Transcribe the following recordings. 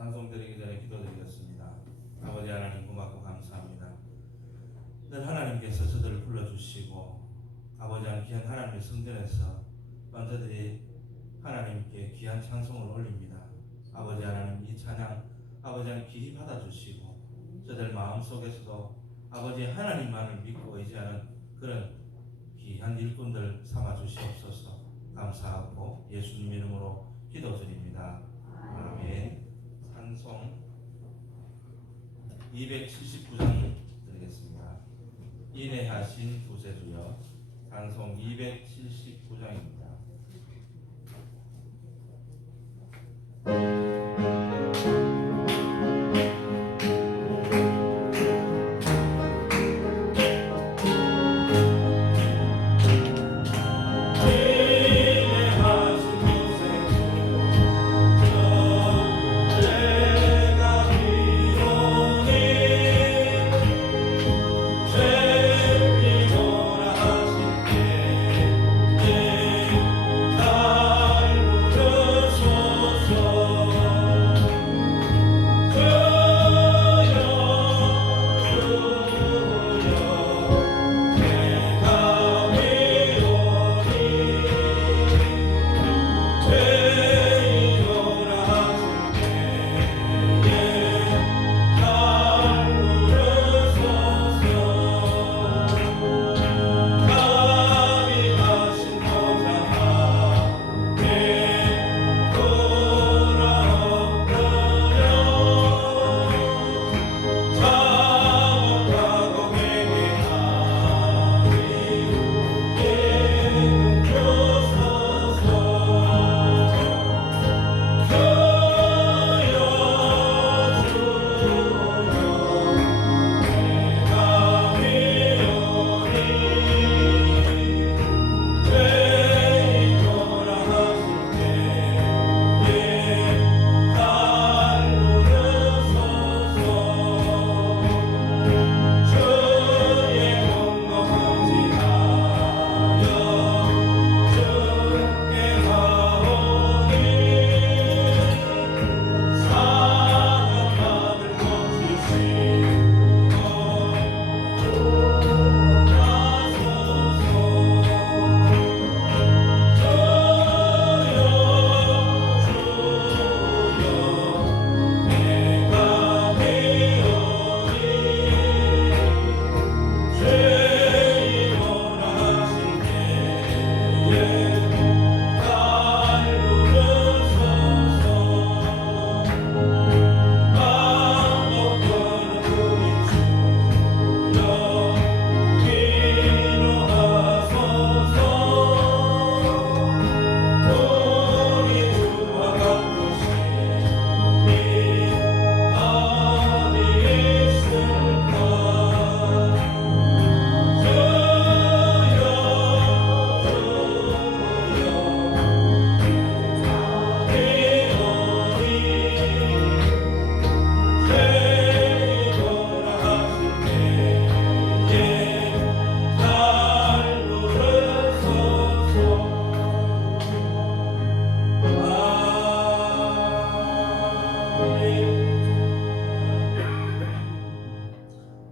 찬송드리기 전에 기도드리겠습니다. 아버지 하나님 고맙고 감사합니다. 늘 하나님께서 저들을 불러주시고 아버지 하나님 귀한 하나님의 성전에서 저들이 하나님께 귀한 찬송을 올립니다. 아버지 하나님 이 찬양 아버지 하나님 귀히 받아주시고 저들 마음속에서도 아버지 하나님만을 믿고 의지하는 그런 귀한 일꾼들 삼아주시옵소서. 감사하고 예수님 이름으로 기도드립니다. 아멘. 찬송 279장 드리겠습니다. 인애하신 구세주여. 찬송 279장입니다.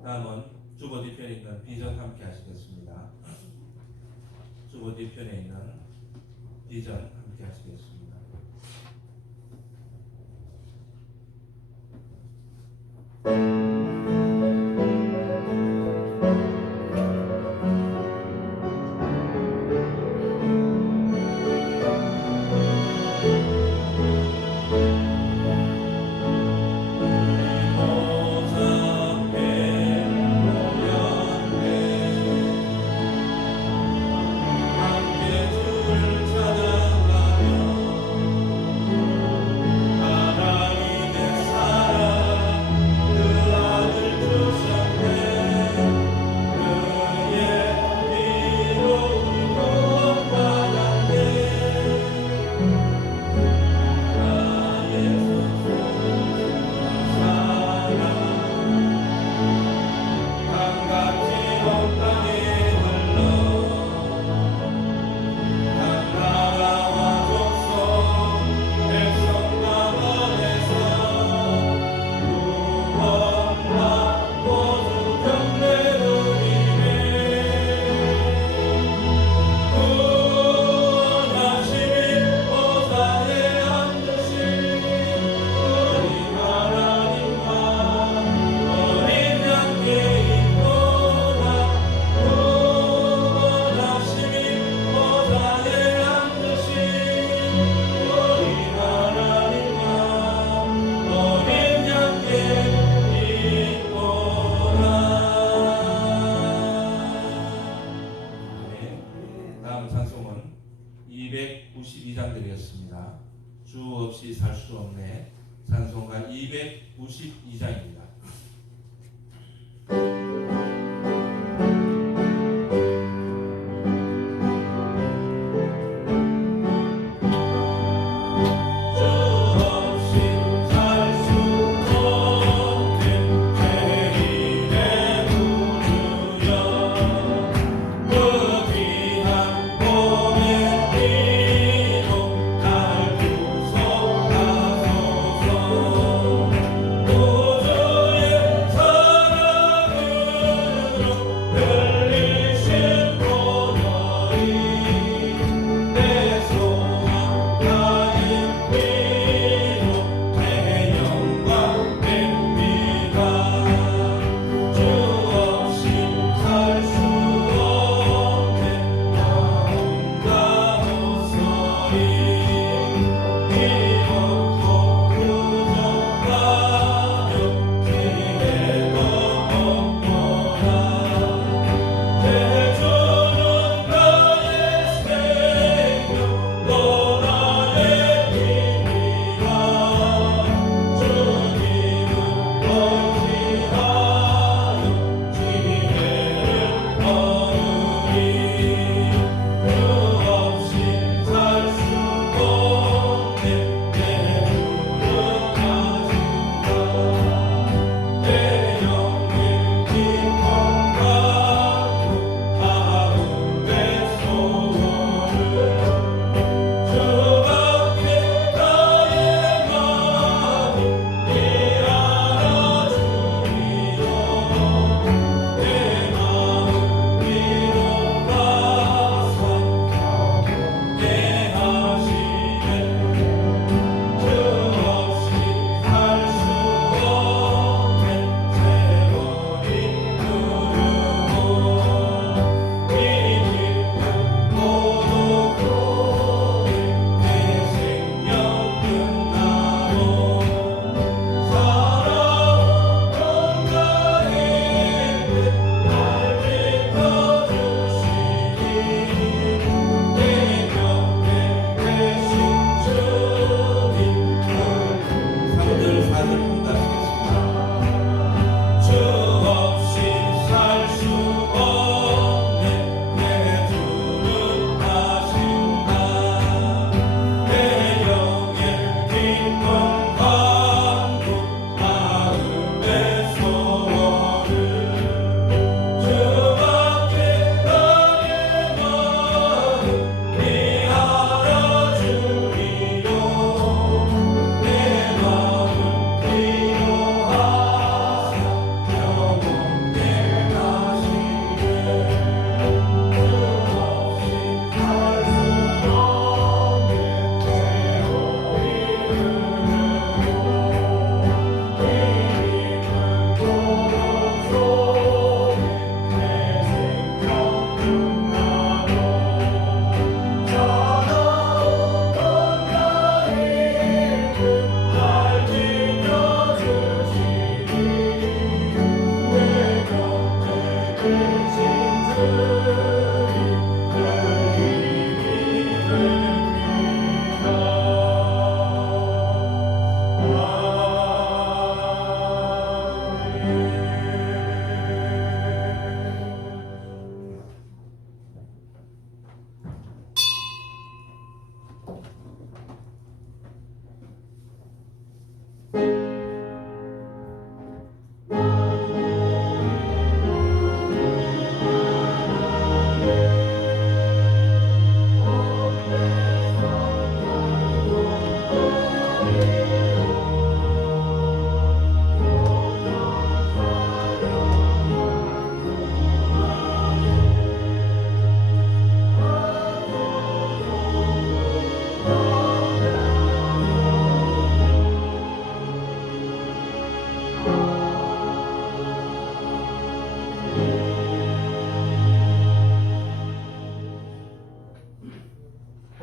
다음은 주보 뒤편에 있는 비전 함께 하시겠습니다. 주보 뒤편에 있는 비전 함께 하시겠습니다. 찾아가며 292장입니다.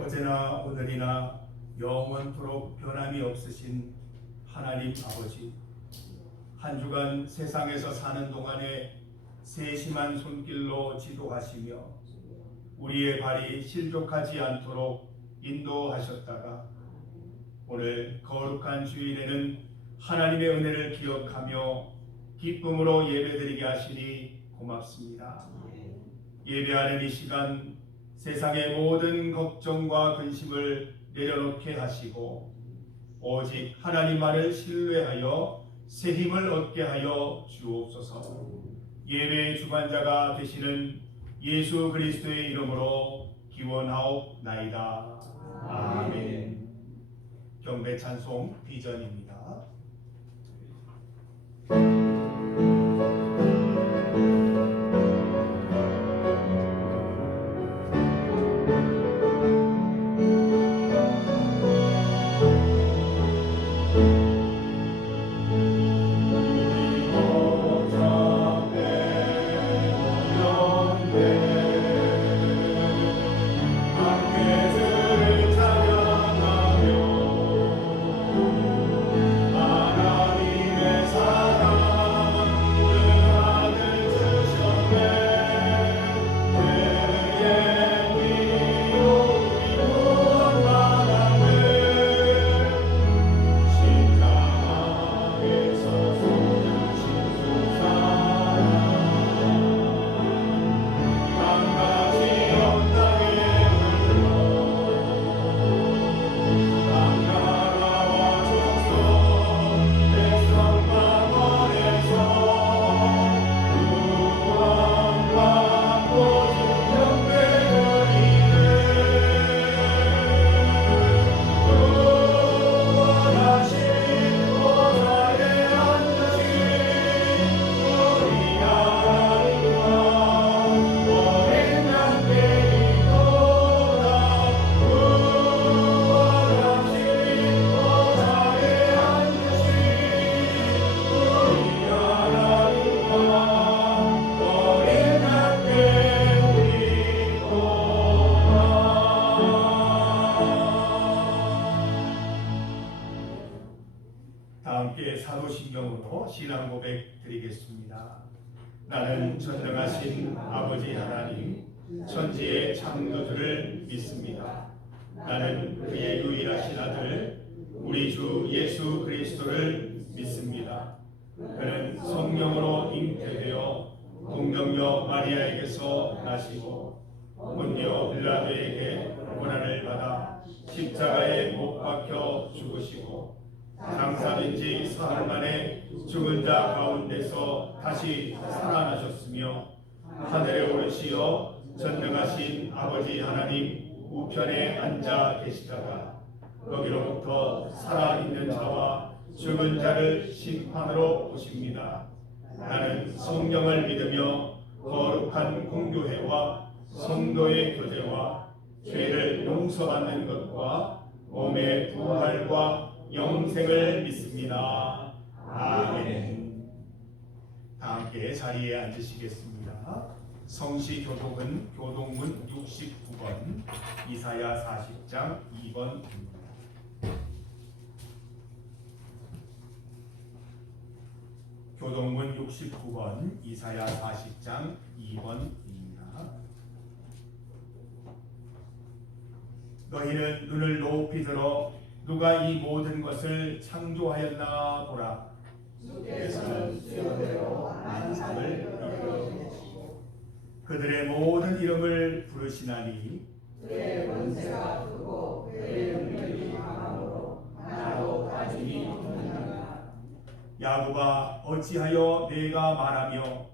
어제나 오늘이나 영원토록 변함이 없으신 하나님 아버지, 한 주간 세상에서 사는 동안에 세심한 손길로 지도하시며 우리의 발이 실족하지 않도록 인도하셨다가 오늘 거룩한 주일에는 하나님의 은혜를 기억하며 기쁨으로 예배드리게 하시니 고맙습니다. 예배하는 이 시간 세상의 모든 걱정과 근심을 내려놓게 하시고 오직 하나님만을 신뢰하여 새 힘을 얻게 하여 주옵소서. 예배의 주관자가 되시는 예수 그리스도의 이름으로 기원하옵나이다. 아멘. 경배 찬송 비전입니다. 사도신경으로 신앙 고백 드리겠습니다. 나는 전능하신 아버지 하나님 천지의 창조주를 믿습니다. 나는 그의 유일하신 아들 우리 주 예수 그리스도를 믿습니다. 그는 성령으로 잉태되어 동정녀 마리아에게서 나시고 본디오 빌라도에게 고난을 받아 십자가에 못 박혀 죽으시고 장사된 지 사흘 만에 죽은 자 가운데서 다시 살아나셨으며 하늘에 오르시어 전능하신 아버지 하나님 우편에 앉아 계시다가 거기로부터 살아있는 자와 죽은 자를 심판으로 오십니다. 나는 성령을 믿으며 거룩한 공교회와 성도의 교제와 죄를 용서받는 것과 몸의 부활과 영생을 믿습니다. 아멘. 다 함께 자리에 앉으시겠습니다. 성시 교독은 교동문 69번, 이사야 40장 2번입니다. 교동문 69번, 이사야 40장 2번입니다. 너희는 눈을 높이 들어 누가 이 모든 것을 창조하였나 보라. 주께서는 수요대로 만상을 이끌어주시고 그들의 모든 이름을 부르시나니 그의 권세가 크고 그의 능력이 강함으로 나로 다짐이 없느니라. 야곱아 어찌하여 내가 말하며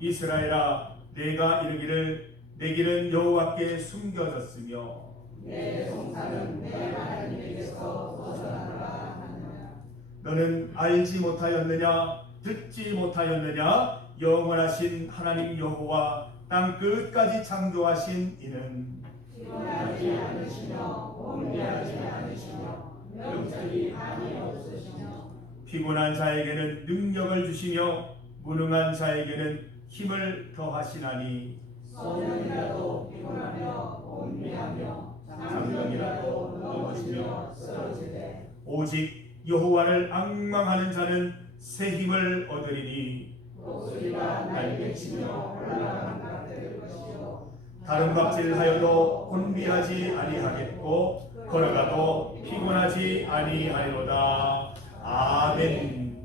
이스라엘아 내가 이르기를 내 길은 여호와께 숨겨졌으며 내 송사는 내 하나님에게서 벗어나라 하느냐. 너는 알지 못하였느냐 듣지 못하였느냐 영원하신 하나님 여호와 땅 끝까지 창조하신 이는 피곤하지 않으시며 곤비하지 않으시며 명철이 한이 없으시며 피곤한 자에게는 능력을 주시며 무능한 자에게는 힘을 더하시나니 소년이라도 피곤하며 곤비하며 장정이라도 넘어지며 쓰러지되 오직 여호와를 앙망하는 자는 새 힘을 얻으리니 독수리가 날개치며 올라가는 것 될 것이요 다른 갑질하여도 곤비하지 아니하겠고 걸어가도 피곤하지 아니하리로다. 아멘.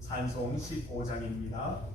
찬송 15장입니다.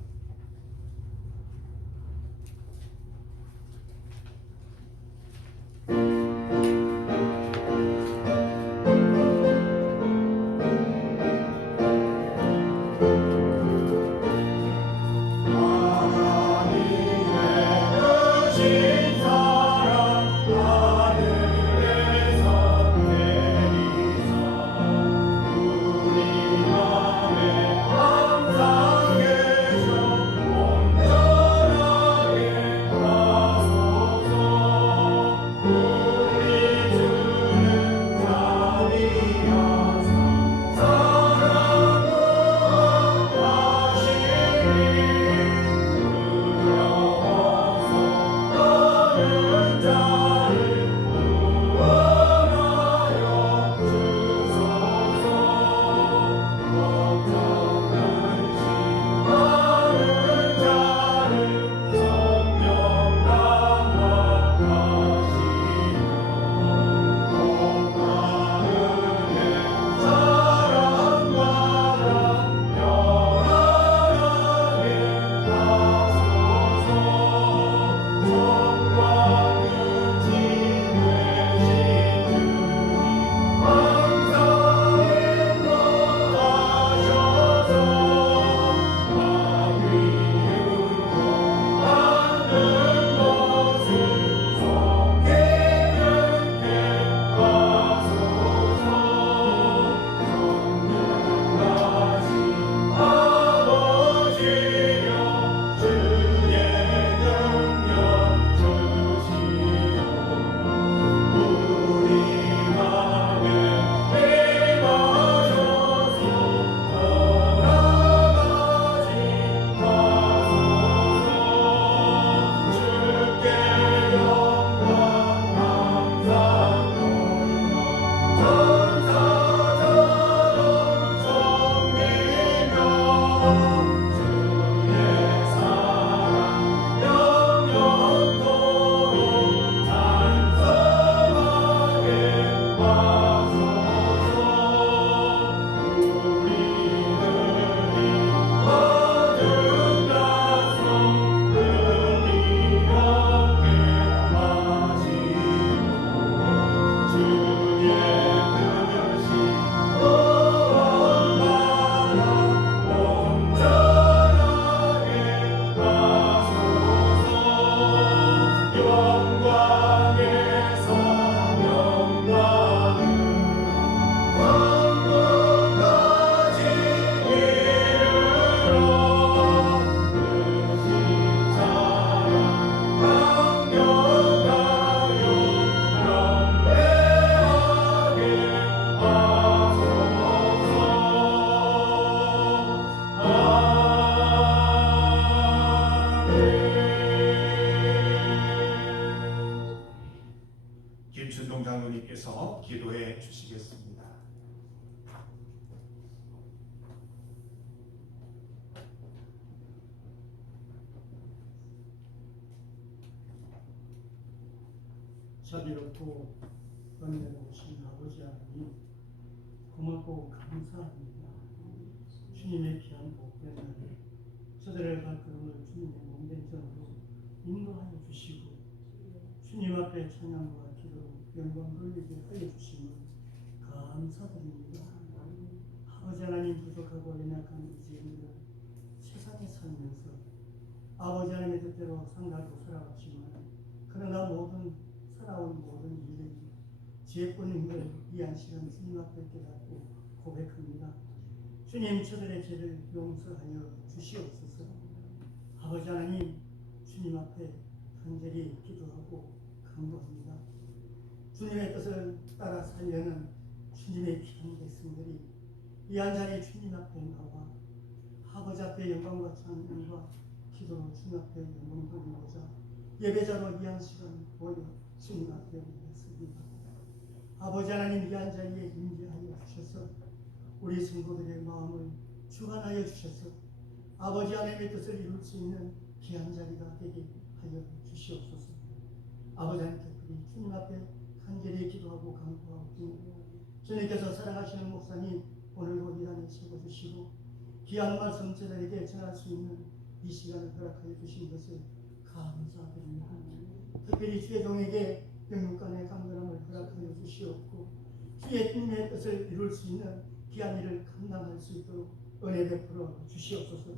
김춘동 장로님께서 기도해 주시겠습니다. 자비롭고 은혜로우신 아버지 하나님, 고맙고 감사합니다. 주님의 귀한 복된 날에 저들의 발걸음을 주님의 몸된 전으로 인도하여 주시고 주님 앞에 찬양과 기도로 영광 돌리게 하여 주심을 감사드립니다. 아버지 하나님, 부족하고 연약한 이 죄인들은 세상에 살면서 아버지 하나님의 뜻대로 상달고 살아왔지만, 그러나 살아온 모든 일들이 죄뿐인 걸 이 한 시간 주님 앞에 깨닫고 고백합니다. 주님, 저들의 죄를 용서하여 주시옵소서. 아버지 하나님, 주님 앞에 간절히 기도하고 간구합니다. 주님의 뜻을 따라 살려는 주님의 귀한 백성들이 이 한 자리 주님 앞에 나와 아버지 앞에 영광과 찬양과 기도로 주님 앞에 영광 돌리고자 예배자로 이 한 시간 모여 주님 앞에 오셨습니다. 아버지 하나님, 이 한 자리에 임재하여 주셔서 우리 성도들의 마음을 주관하여 주셔서 아버지 하나님의 뜻을 이룰 수 있는 귀한 자리가 되게 하여 주시옵소서. 아버지 하나님, 특별히 주님 앞에 간절히 기도하고 간구하고 주님께서 사랑하시는 목사님 오늘도 이 안에 세워주시고 귀한 말씀 저들에게 전할 수 있는 이 시간을 허락하여 주신 것을 감사드립니다. 특별히 주의 종에게 영육간의 강건함을 허락하여 주시옵고 주의 뜻의 뜻을 이룰 수 있는 귀한 일을 감당할 수 있도록 은혜 베풀어 주시옵소서.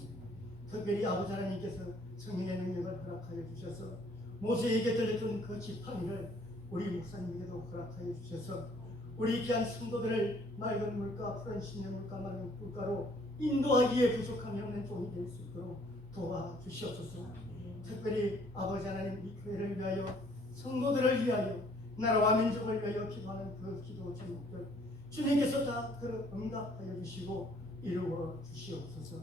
특별히 아버지 하나님께서 성령의 능력을 허락하여 주셔서 모세에게 들렸던 그 지팡이를 우리 목사님에게도 허락하여 주셔서 우리 귀한 성도들을 맑은 물가, 푸른 신의 물가, 맑은 물가로 인도하기에 부족함이 없는 종이 될 수 있도록 도와주시옵소서. 특별히 아버지 하나님 이 교회를 위하여 성도들을 위하여 나라와 민족을 위하여 기도하는 그 기도 제목들 주님께서 다 그 응답하여 주시고 이루어 주시옵소서.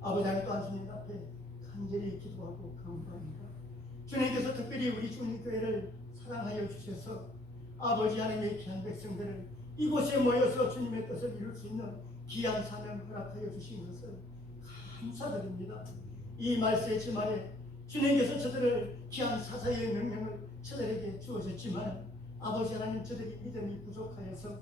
아버지 하나님 또한 주님 앞에 간절히 기도하고 감사합니다. 주님께서 특별히 우리 주님교회를 사랑하여 주셔서 아버지 하나님의 귀한 백성들을 이곳에 모여서 주님의 뜻을 이룰 수 있는 귀한 사명 허락하여 주신 것을 감사드립니다. 이 말세의 주말에 주님께서 저들을 귀한 사사의 명령을 저들에게 주어졌지만 아버지 하나님 저들이 믿음이 부족하여서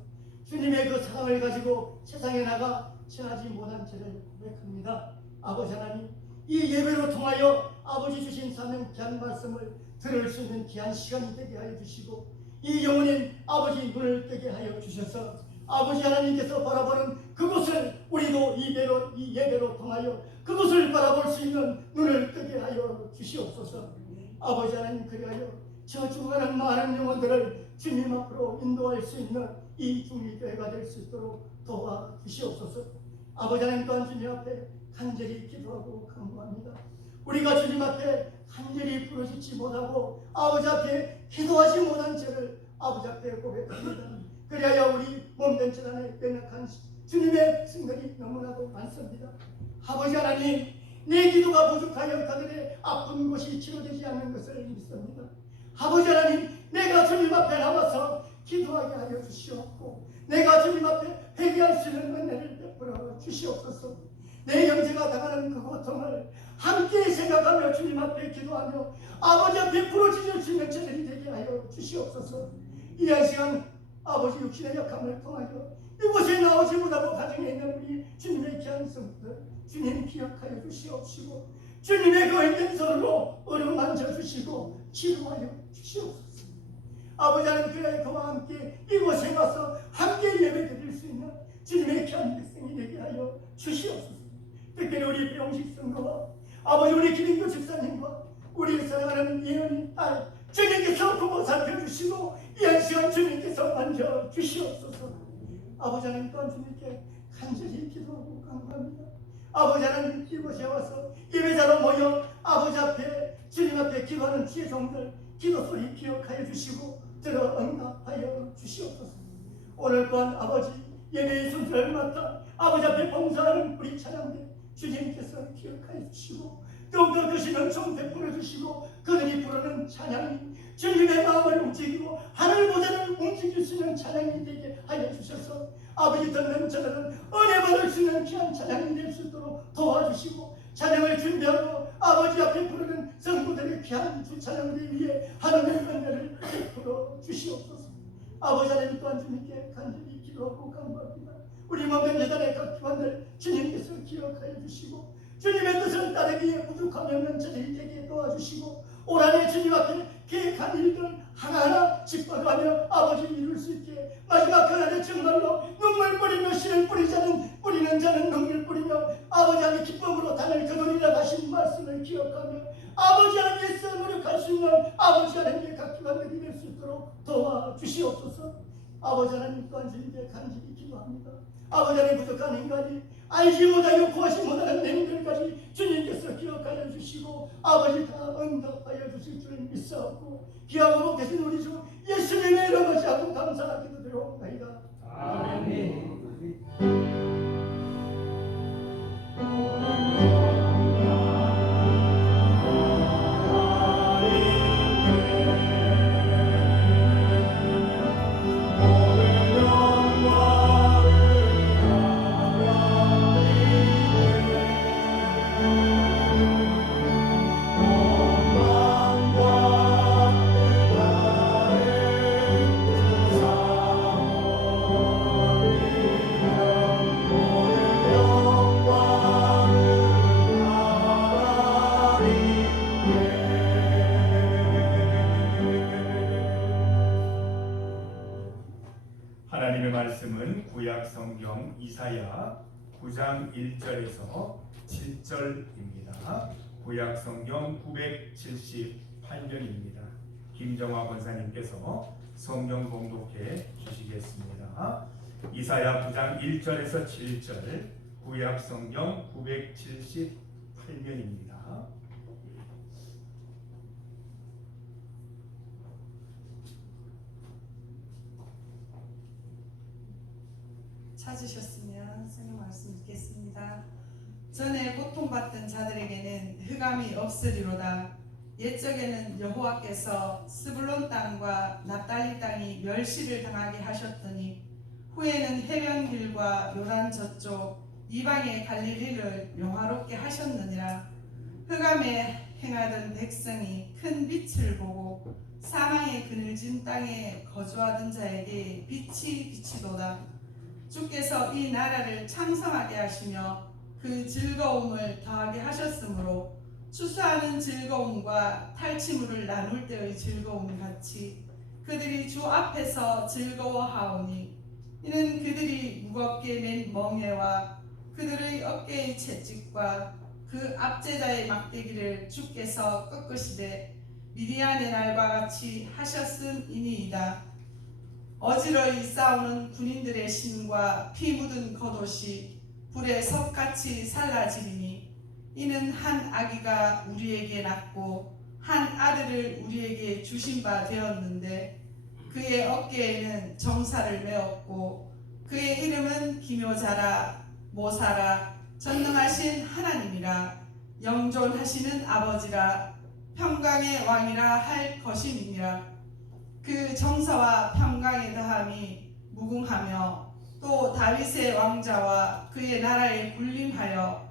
주님의 그 사랑을 가지고 세상에 나가 전하지 못한 죄를 고백합니다. 아버지 하나님 이 예배로 통하여 아버지 주신 사명 귀한 말씀을 들을 수 있는 귀한 시간이 되게 하여 주시고 이 영혼인 아버지 눈을 뜨게 하여 주셔서 아버지 하나님께서 바라보는 그곳을 우리도 이 예배로 통하여 그곳을 바라볼 수 있는 눈을 뜨게 하여 주시옵소서. 아버지 하나님 그리하여 저 죽어가는 많은 영혼들을 주님 앞으로 인도할 수 있는 이 중리교회가 될 수 있도록 도와주시옵소서. 아버지 하나님 또한 주님 앞에 간절히 기도하고 간구합니다. 우리가 주님 앞에 간절히 부르짖지 못하고 아버지 앞에 기도하지 못한 죄를 아버지 앞에 고백합니다. 그리하여 우리 몸된 재단에 연약한 주님의 승들이 너무나도 많습니다. 아버지 하나님 내 기도가 부족하여 그들의 아픈 곳이 치료되지 않는 것을 믿습니다. 아버지 하나님 내가 주님 앞에 나와서 기도하게 하여 주시옵고 내가 주님 앞에 회개할 수 있는 은혜를 베풀어 주시옵소서. 내 형제가 당하는 그 고통을 함께 생각하며 주님 앞에 기도하며 아버지 앞에 부러지실 수 있는 저들이 되게 하여 주시옵소서. 이 한 시간 아버지 육신의 약함을 통하여 이곳에 나오지 못하고 가정에 있는 우리 주님의 귀한 성들 주님 기억하여 주시옵시고 주님의 그 힘든 손으로 어루만져 주시고 치료하여 주시옵소서. 아버지 하나님 그의 그와 함께 이곳에 와서 함께 예배드릴 수 있는 주님의 귀한 백성이 되게 하여 주시옵소서. 특별히 우리 배용식 성도와 아버지 우리 김인규 집사님과 우리 사랑하는 예언인 딸 주님께서 부모 살펴주시고 이 한 시간 주님께서 만져주시옵소서. 아버지 하나님 또한 주님께 간절히 기도하고 간구합니다. 아버지 하나님 이곳에 와서 예배자로 모여 아버지 앞에 주님 앞에 기도하는 주의 종들 기도소리 기억하여 주시고 들어 응답하여 주시옵소서. 오늘 또한 아버지 예배의 순서를 맡아 아버지 앞에 봉사하는 우리 찬양대 주님께서 기억하여 주시고 더욱더 그 시는 좀 베풀어 주시고 그들이 부르는 찬양이 주님의 마음을 움직이고 하늘보다는 움직일 수 있는 찬양이 되게 하여 주셔서 아버지 듣는 저들은 은혜 받을 수 있는 귀한 찬양이 될 수 있도록 도와주시고 찬양을 준비하고 아버지 앞에 부르는 성도들의 귀한 주 찬양을 위해 하나님의 은혜를 베풀어 주시옵소서. 아버지 하나님 또한 주님께 간절히 기도하고 간구합니다. 우리 몸된 여단의 각 기관들 주님께서 기억하여 주시고 주님의 뜻을 따르기에 부족함이 없는 저들이 되게 도와주시고 올 한해 주님 앞에 계획한 일들 하나하나 짚어가며 아버지를 이룰 수 있게 마지막 그날에 정말로 눈물 뿌리며 씨를 뿌리는 자는 눈물 뿌리며 아버지 하나님 기쁨으로 단을 거두리라 하신 말씀을 기억하며 아버지 하나님께서 노력할 수 있는 아버지 하나님의 각 기관들이 될 수 있도록 도와주시옵소서. 아버지 하나님 또한 주님께 간절히 기도합니다. 아버지 하나님 부족한 인간이 알지 못하고 구하지 못하는 내용들까지 주님께서 기억하여 주시고 아버지 다 응답하여 주실 줄 믿사옵고 귀하고 계신 우리 주 예수님의 이름으로 하고 감사하기도 드려옵나이다. 아멘. 성경 이사야 9장 1절에서 7절입니다. 구약 성경 978면입니다. 김정화 권사님께서 성경 봉독해 주시겠습니다. 이사야 9장 1절에서 7절, 구약 성경 978면입니다. 찾으셨으면 성경 말씀 읽겠습니다. 전에 고통받던 자들에게는 흑암이 없으리로다. 옛적에는 여호와께서 스불론 땅과 납달리 땅이 멸시를 당하게 하셨더니 후에는 해변길과 요단 저쪽 이방의 갈릴리를 영화롭게 하셨느니라. 흑암에 행하던 백성이 큰 빛을 보고 사망의 그늘진 땅에 거주하던 자에게 빛이 비치도다. 주께서 이 나라를 창성하게 하시며 그 즐거움을 더하게 하셨으므로 추수하는 즐거움과 탈취물을 나눌 때의 즐거움 같이 그들이 주 앞에서 즐거워하오니 이는 그들이 무겁게 맨 멍에와 그들의 어깨의 채찍과 그 압제자의 막대기를 주께서 꺾으시되 미디안의 날과 같이 하셨음이니이다. 어지러이 싸우는 군인들의 신과 피 묻은 겉옷이 불에 섭같이 살라지리니 이는 한 아기가 우리에게 낳고 한 아들을 우리에게 주신 바 되었는데 그의 어깨에는 정사를 메었고 그의 이름은 기묘자라 모사라 전능하신 하나님이라 영존하시는 아버지라 평강의 왕이라 할 것임이니라. 그 정사와 평강의 다함이 무궁하며 또 다윗의 왕자와 그의 나라에 군림하여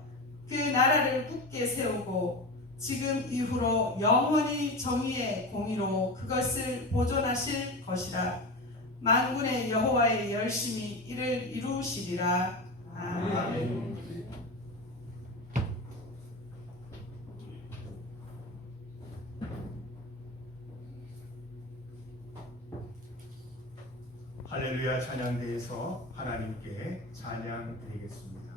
그 나라를 굳게 세우고 지금 이후로 영원히 정의의 공의로 그것을 보존하실 것이라. 만군의 여호와의 열심히 이를 이루시리라. 아멘. 할렐루야 찬양대에서 하나님께 찬양 드리겠습니다.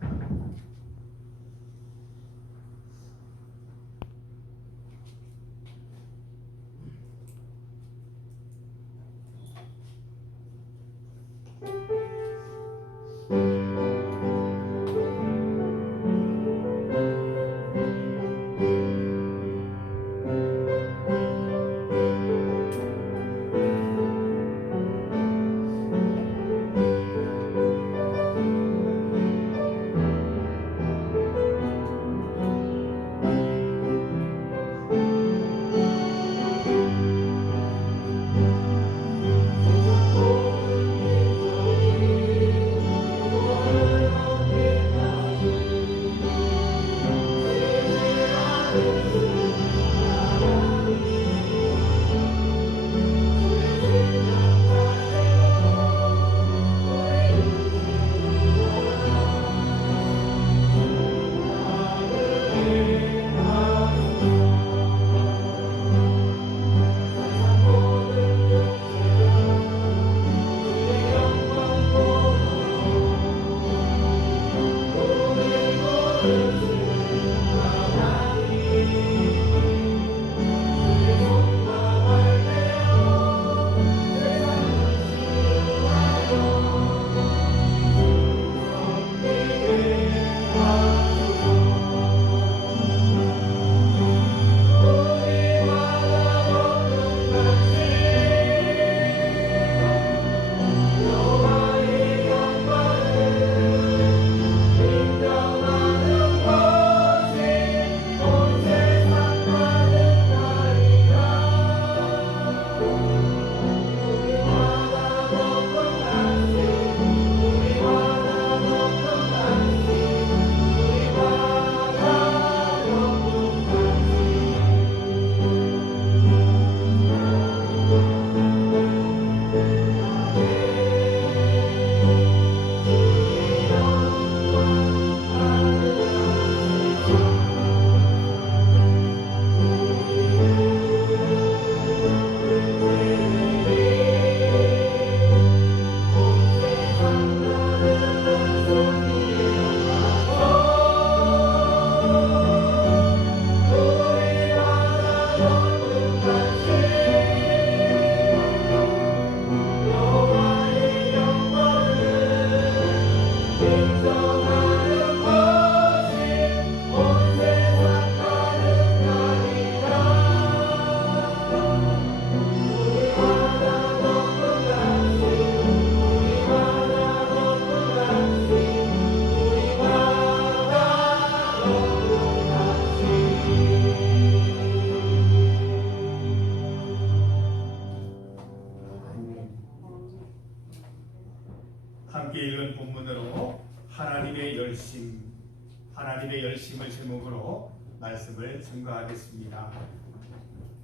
하나님의 열심을 제목으로 말씀을 증거하겠습니다.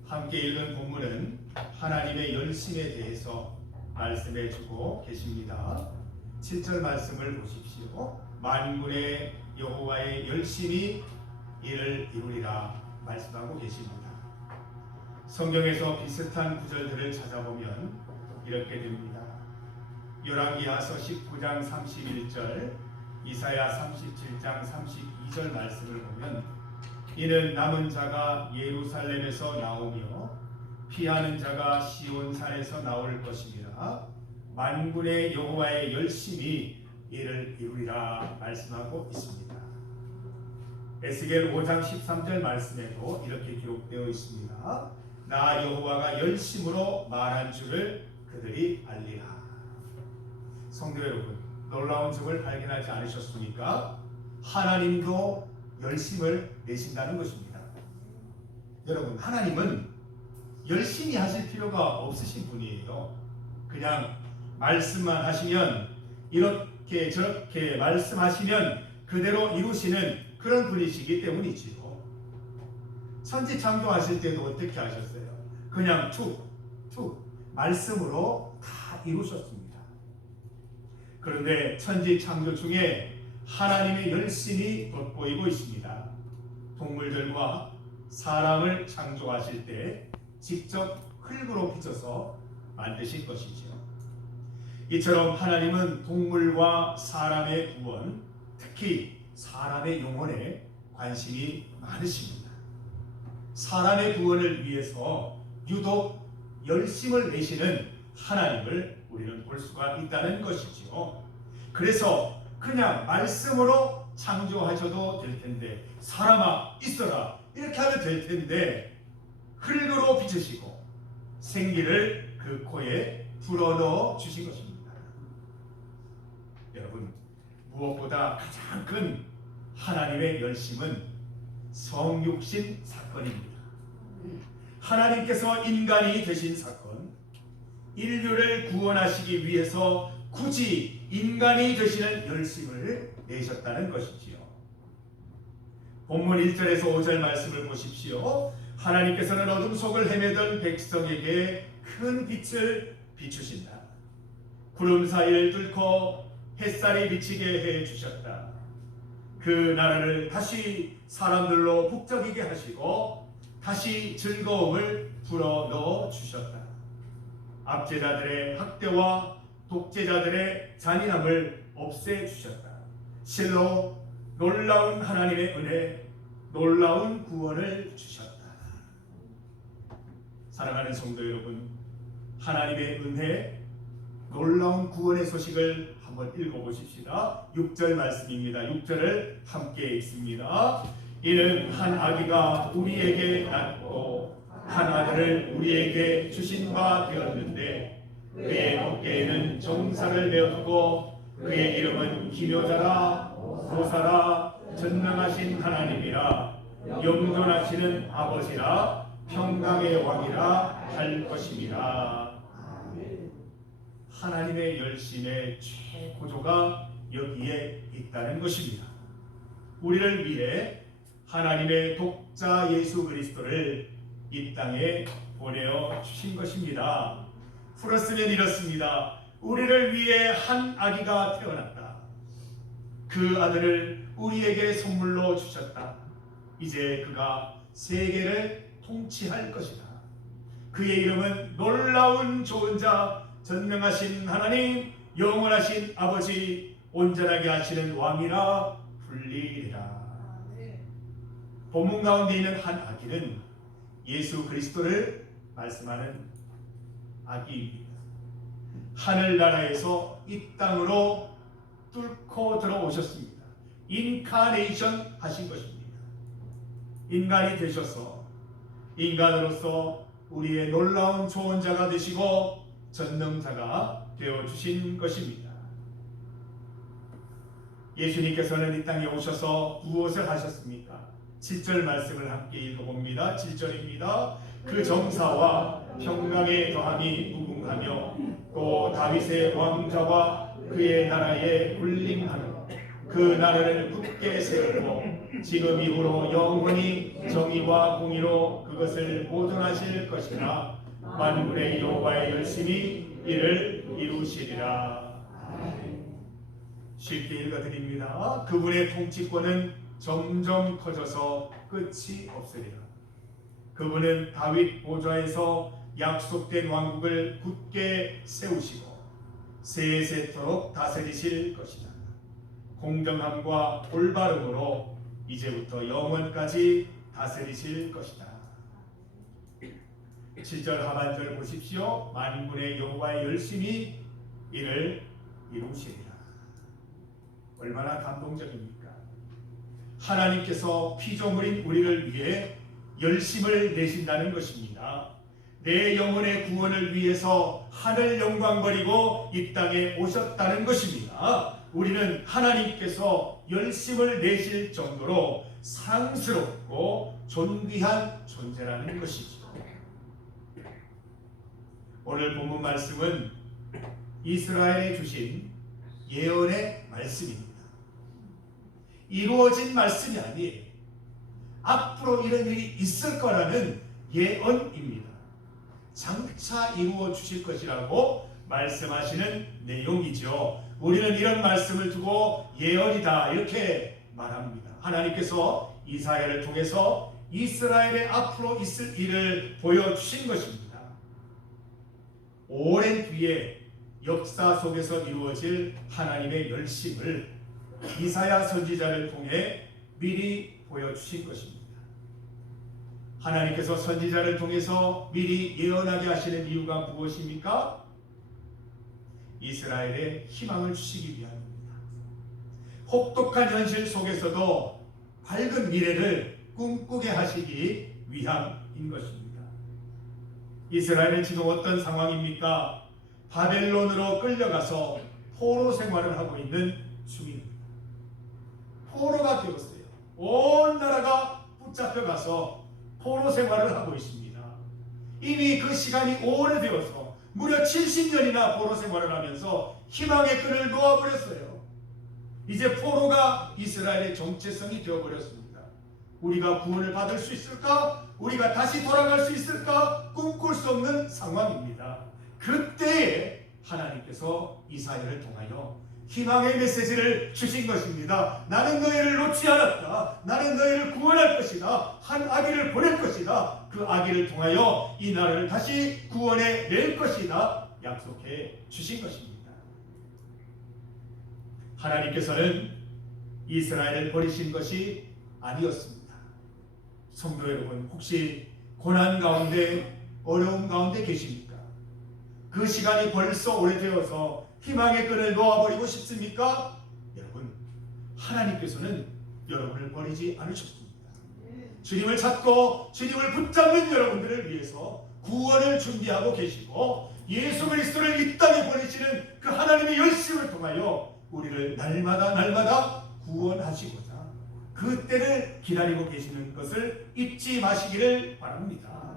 함께 읽은 본문은 하나님의 열심에 대해서 말씀해 주고 계십니다. 7절 말씀을 보십시오. 만군의 여호와의 열심이 이를 이루리라 말씀하고 계십니다. 성경에서 비슷한 구절들을 찾아보면 이렇게 됩니다. 열왕기하서 19장 31절, 이사야 37장 32절 말씀을 보면 이는 남은 자가 예루살렘에서 나오며 피하는 자가 시온산에서 나올 것이니라. 만군의 여호와의 열심이 이를 이루리라 말씀하고 있습니다. 에스겔 5장 13절 말씀에도 이렇게 기록되어 있습니다. 나 여호와가 열심으로 말한 줄을 그들이 알리라. 성도 여러분, 놀라운 점을 발견하지 않으셨습니까? 하나님도 열심을 내신다는 것입니다. 여러분, 하나님은 열심히 하실 필요가 없으신 분이에요. 그냥 말씀만 하시면, 이렇게 저렇게 말씀하시면 그대로 이루시는 그런 분이시기 때문이지요. 천지 창조하실 때도 어떻게 하셨어요? 그냥 툭 말씀으로 다 이루셨습니다. 그런데 천지 창조 중에 하나님의 열심이 돋보이고 있습니다. 동물들과 사람을 창조하실 때 직접 흙으로 빚어서 만드신 것이죠. 이처럼 하나님은 동물과 사람의 구원, 특히 사람의 영혼에 관심이 많으십니다. 사람의 구원을 위해서 유독 열심을 내시는 하나님을 우리는 볼 수가 있다는 것이지요. 그래서 그냥 말씀으로 창조하셔도 될 텐데, 사람아 있어라 이렇게 하면 될 텐데, 흙으로 빚으시고 생기를 그 코에 불어넣어 주신 것입니다. 여러분, 무엇보다 가장 큰 하나님의 열심은 성육신 사건입니다. 하나님께서 인간이 되신 사건, 인류를 구원하시기 위해서 굳이 인간이 되시는 열심을 내셨다는 것이지요. 본문 1절에서 5절 말씀을 보십시오. 하나님께서는 어둠 속을 헤매던 백성에게 큰 빛을 비추신다. 구름 사이를 뚫고 햇살이 비치게 해 주셨다. 그 나라를 다시 사람들로 북적이게 하시고 다시 즐거움을 불어넣어 주셨다. 압제자들의 학대와 독재자들의 잔인함을 없애 주셨다. 실로 놀라운 하나님의 은혜, 놀라운 구원을 주셨다. 사랑하는 성도 여러분, 하나님의 은혜, 놀라운 구원의 소식을 한번 읽어보십시다. 6절 말씀입니다. 6절을 함께 읽습니다. 이는 한 아기가 우리에게 낳고 한 아들을 우리에게 주신 바 되었는데 그의 어깨에는 정사를 메어두고 그의 이름은 기묘자라 보사라 전능하신 하나님이라 영존하시는 아버지라 평강의 왕이라 할 것입니다. 하나님의 열심의 최고조가 여기에 있다는 것입니다. 우리를 위해 하나님의 독자 예수 그리스도를 이 땅에 보내어 주신 것입니다. 풀었으면 이렇습니다. 우리를 위해 한 아기가 태어났다. 그 아들을 우리에게 선물로 주셨다. 이제 그가 세계를 통치할 것이다. 그의 이름은 놀라운 좋은 자, 전능하신 하나님, 영원하신 아버지, 온전하게 하시는 왕이라 불리리라. 본문 가운데 있는 한 아기는 예수 그리스도를 말씀하는 아기입니다. 하늘나라에서 이 땅으로 뚫고 들어오셨습니다. 인카네이션 하신 것입니다. 인간이 되셔서 인간으로서 우리의 놀라운 조언자가 되시고 전능자가 되어주신 것입니다. 예수님께서는 이 땅에 오셔서 무엇을 하셨습니까? 7절 말씀을 함께 읽어봅니다. 7절입니다. 그 정사와 평강의 더함이 무궁하며 또 다윗의 왕자와 그의 나라에 군림하며 그 나라를 굳게 세우고 지금 이후로 영원히 정의와 공의로 그것을 보존하실 것이라. 만군의 여호와의 열심히 이를 이루시리라. 쉽게 읽어드립니다. 그분의 통치권은 점점 커져서 끝이 없으리라. 그분은 다윗 보좌에서 약속된 왕국을 굳게 세우시고 세세토록 다스리실 것이다. 공정함과 올바름으로 이제부터 영원까지 다스리실 것이다. 7절 하반절 보십시오. 만군의 여호와의 열심히 이를 이루시리라. 얼마나 감동적입니까? 하나님께서 피조물인 우리를 위해 열심을 내신다는 것입니다. 내 영혼의 구원을 위해서 하늘 영광 버리고 이 땅에 오셨다는 것입니다. 우리는 하나님께서 열심을 내실 정도로 사랑스럽고 존귀한 존재라는 것이죠. 오늘 본문 말씀은 이스라엘에 주신 예언의 말씀입니다. 이루어진 말씀이 아니에요. 앞으로 이런 일이 있을 거라는 예언입니다. 장차 이루어 주실 것이라고 말씀하시는 내용이죠. 우리는 이런 말씀을 두고 예언이다 이렇게 말합니다. 하나님께서 이사야를 통해서 이스라엘의 앞으로 있을 일을 보여주신 것입니다. 오랜 뒤에 역사 속에서 이루어질 하나님의 열심을 이사야 선지자를 통해 미리 보여주신 것입니다. 하나님께서 선지자를 통해서 미리 예언하게 하시는 이유가 무엇입니까? 이스라엘에 희망을 주시기 위함입니다. 혹독한 현실 속에서도 밝은 미래를 꿈꾸게 하시기 위함인 것입니다. 이스라엘은 지금 어떤 상황입니까? 바벨론으로 끌려가서 포로 생활을 하고 있는 중입니다. 포로가 되었어요. 온 나라가 붙잡혀가서 포로 생활을 하고 있습니다. 이미 그 시간이 오래되어서 무려 70년이나 포로 생활을 하면서 희망의 끈을 놓아버렸어요. 이제 포로가 이스라엘의 정체성이 되어버렸습니다. 우리가 구원을 받을 수 있을까? 우리가 다시 돌아갈 수 있을까? 꿈꿀 수 없는 상황입니다. 그때에 하나님께서 이사야를 통하여 희망의 메시지를 주신 것입니다. 나는 너희를 놓지 않았다. 나는 너희를 구원할 것이다. 한 아기를 보낼 것이다. 그 아기를 통하여 이 나라를 다시 구원해 낼 것이다. 약속해 주신 것입니다. 하나님께서는 이스라엘을 버리신 것이 아니었습니다. 성도 여러분, 혹시 고난 가운데 어려움 가운데 계십니까? 그 시간이 벌써 오래되어서 희망의 끈을 놓아버리고 싶습니까? 여러분, 하나님께서는 여러분을 버리지 않으셨습니다. 주님을 찾고 주님을 붙잡는 여러분들을 위해서 구원을 준비하고 계시고 예수 그리스도를 이 땅에 보내시는 그 하나님의 열심을 통하여 우리를 날마다 구원하시고자 그 때를 기다리고 계시는 것을 잊지 마시기를 바랍니다.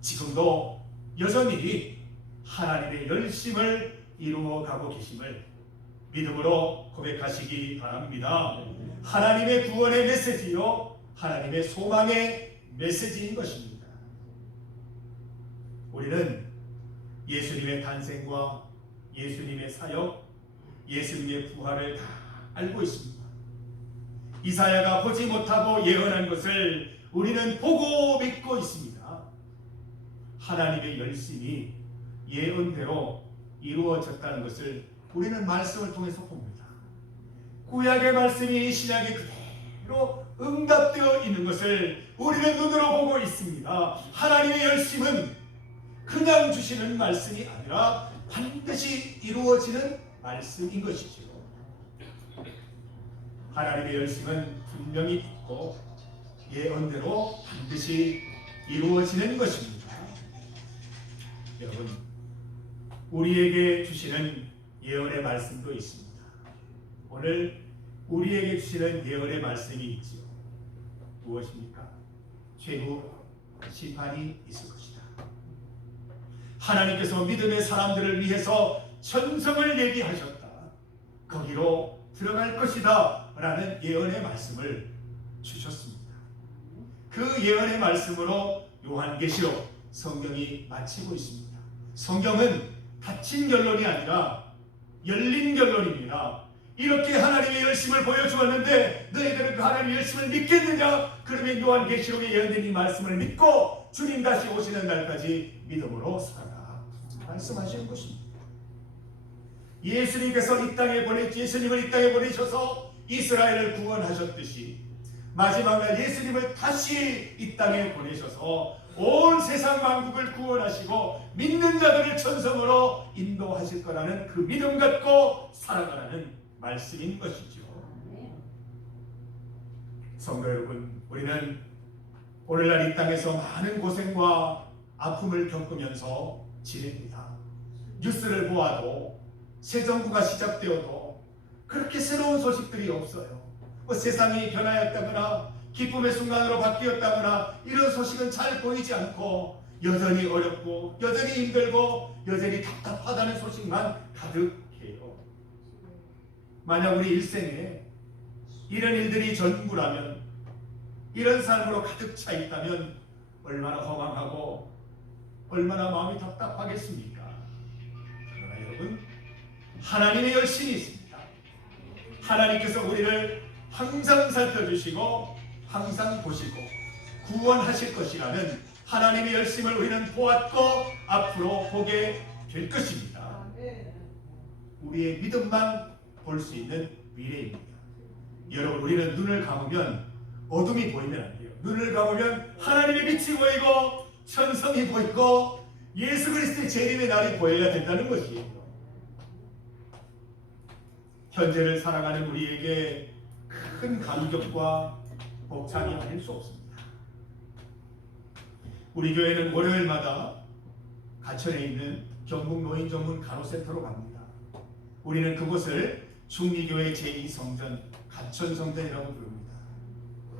지금도 여전히 하나님의 열심을 이루어가고 계심을 믿음으로 고백하시기 바랍니다. 하나님의 구원의 메시지요, 하나님의 소망의 메시지인 것입니다. 우리는 예수님의 탄생과 예수님의 사역, 예수님의 부활을 다 알고 있습니다. 이사야가 보지 못하고 예언한 것을 우리는 보고 믿고 있습니다. 하나님의 열심이 예언대로 이루어졌다는 것을 우리는 말씀을 통해서 봅니다. 구약의 말씀이 신약에 그대로 응답되어 있는 것을 우리는 눈으로 보고 있습니다. 하나님의 열심은 그냥 주시는 말씀이 아니라 반드시 이루어지는 말씀인 것이죠. 하나님의 열심은 분명히 있고 예언대로 반드시 이루어지는 것입니다. 여러분, 우리에게 주시는 예언의 말씀도 있습니다. 오늘 우리에게 주시는 예언의 말씀이 있지요. 무엇입니까? 최후 심판이 있을 것이다. 하나님께서 믿음의 사람들을 위해서 천성을 예비하셨다. 거기로 들어갈 것이다 라는 예언의 말씀을 주셨습니다. 그 예언의 말씀으로 요한계시록 성경이 마치고 있습니다. 성경은 닫힌 결론이 아니라 열린 결론입니다. 이렇게 하나님의 열심을 보여주었는데 너희들은 그 하나님의 열심을 믿겠느냐? 그러면 요한계시록에 예언된 이 말씀을 믿고 주님 다시 오시는 날까지 믿음으로 살아라 말씀하시는 것입니다. 예수님께서 예수님을 이 땅에 보내셔서 이스라엘을 구원하셨듯이 마지막 날 예수님을 다시 이 땅에 보내셔서 온 세상 만국을 구원하시고 믿는 자들을 천성으로 인도하실 거라는 그 믿음 갖고 살아가라는 말씀인 것이죠. 성도 여러분, 우리는 오늘날 이 땅에서 많은 고생과 아픔을 겪으면서 지냅니다. 뉴스를 보아도 새 정부가 시작되어도 그렇게 새로운 소식들이 없어요. 세상이 변화했다거나 기쁨의 순간으로 바뀌었다거나 이런 소식은 잘 보이지 않고 여전히 어렵고 여전히 힘들고 여전히 답답하다는 소식만 가득해요. 만약 우리 일생에 이런 일들이 전부라면, 이런 삶으로 가득 차 있다면 얼마나 허망하고 얼마나 마음이 답답하겠습니까? 그러나 여러분, 하나님의 열심이 있습니다. 하나님께서 우리를 항상 살펴주시고 항상 보시고 구원하실 것이라는 하나님의 열심을 우리는 보았고 앞으로 보게 될 것입니다. 우리의 믿음만 볼 수 있는 미래입니다. 여러분, 우리는 눈을 감으면 어둠이 보이면 안 돼요. 눈을 감으면 하나님의 빛이 보이고 천성이 보이고 예수 그리스도의 재림의 날이 보여야 된다는 것이에요. 현재를 살아가는 우리에게 큰 감격과 벅참이 아닐 수 없습니다. 우리 교회는 월요일마다 가천에 있는 경북 노인 전문 간호센터로 갑니다. 우리는 그곳을 중리교회 제2성전 가천성전이라고 부릅니다.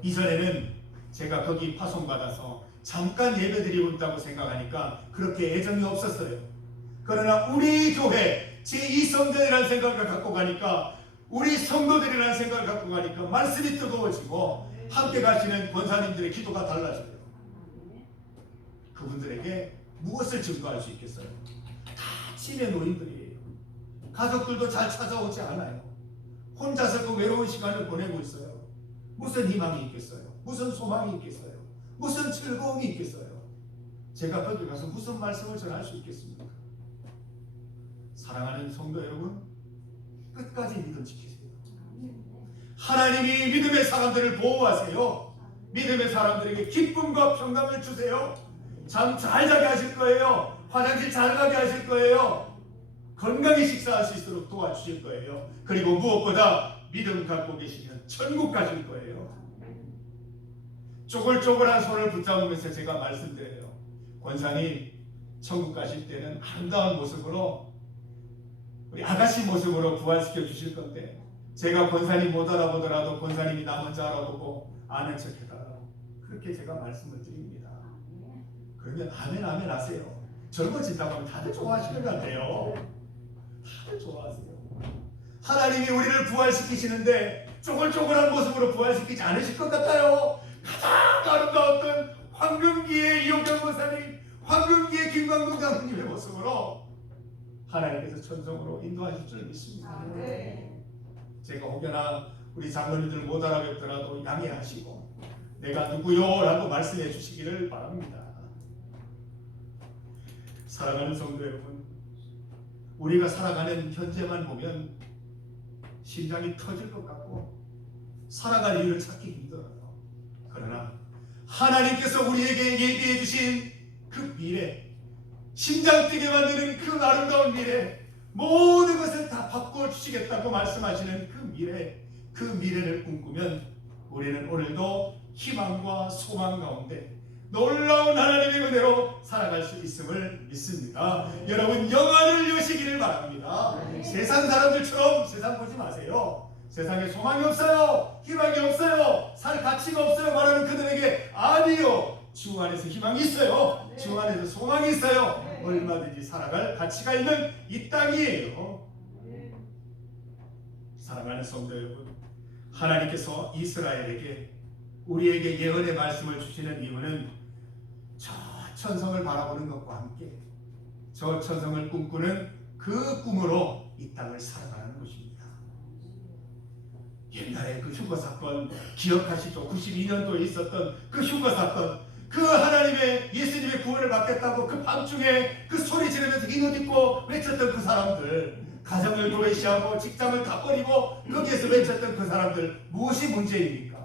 이전에는 제가 거기 파송받아서 잠깐 예배드리고 있다고 생각하니까 그렇게 애정이 없었어요. 그러나 우리 교회 제2성전이라는 생각을 갖고 가니까, 우리 성도들이라는 생각을 갖고 가니까 말씀이 뜨거워지고 함께 가시는 권사님들의 기도가 달라져요. 그분들에게 무엇을 증거할 수 있겠어요? 다 치매 노인들이에요. 가족들도 잘 찾아오지 않아요. 혼자서 그 외로운 시간을 보내고 있어요. 무슨 희망이 있겠어요? 무슨 소망이 있겠어요? 무슨 즐거움이 있겠어요? 제가 거기 가서 무슨 말씀을 전할 수 있겠습니까? 사랑하는 성도 여러분, 끝까지 믿음 지키세요. 하나님이 믿음의 사람들을 보호하세요. 믿음의 사람들에게 기쁨과 평강을 주세요. 잠 잘 자게 하실 거예요. 화장실 잘 가게 하실 거예요. 건강히 식사할 수 있도록 도와주실 거예요. 그리고 무엇보다 믿음 갖고 계시면 천국 가실 거예요. 쪼글쪼글한 손을 붙잡으면서 제가 말씀드려요. 권사님, 천국 가실 때는 아름다운 모습으로, 우리 아가씨 모습으로 부활시켜 주실 건데, 제가 권사님 못 알아보더라도 권사님이 나 먼저 알아보고 아는 척 해달라고 그렇게 제가 말씀을 드립니다. 그러면 아멘 아멘 하세요. 젊어진다고 하면 다들 좋아하시는 것 같아요. 다들 좋아하세요. 하나님이 우리를 부활시키시는데 쪼글쪼글한 모습으로 부활시키지 않으실 것 같아요. 가장 아름다웠던 황금기의 이용경 목사님, 황금기의 김광동 장로님의 모습으로 하나님께서 천성으로 인도하실 줄 믿습니다. 제가 혹여나 우리 장로님들 못 알아뵙더라도 양해하시고 내가 누구요? 라고 말씀해 주시기를 바랍니다. 사랑하는 성도 여러분, 우리가 살아가는 현재만 보면 심장이 터질 것 같고 살아갈 이유를 찾기 힘들어요. 그러나 하나님께서 우리에게 예비해 주신 그 미래, 심장 뛰게 만드는 그 아름다운 미래, 모든 것을 다 바꿔 주시겠다고 말씀하시는 그 미래, 그 미래를 꿈꾸면 우리는 오늘도 희망과 소망 가운데 놀라운 하나님의 은혜로 살아갈 수 있음을 믿습니다. 여러분, 영안을 여시기를 바랍니다. 세상 사람들처럼 세상 보지 마세요. 세상에 소망이 없어요, 희망이 없어요, 살 가치가 없어요 말하는 그들에게 아니요, 주 안에서 희망이 있어요. 주 안에서 소망이 있어요. 얼마든지 살아갈 가치가 있는 이 땅이에요. 사랑하는 성도 여러분, 하나님께서 이스라엘에게 우리에게 예언의 말씀을 주시는 이유는 저 천성을 바라보는 것과 함께 저 천성을 꿈꾸는 그 꿈으로 이 땅을 살아가는 것입니다. 옛날에 그 휴거 사건 기억하시죠? 92년도에 있었던 그 휴거 사건, 그 하나님의 예수님의 구원을 받겠다고 그 밤중에 그 소리 지르면서 흰 옷 입고 외쳤던 그 사람들, 가정을 도외시하고 직장을 다 버리고 거기에서 외쳤던 그 사람들, 무엇이 문제입니까?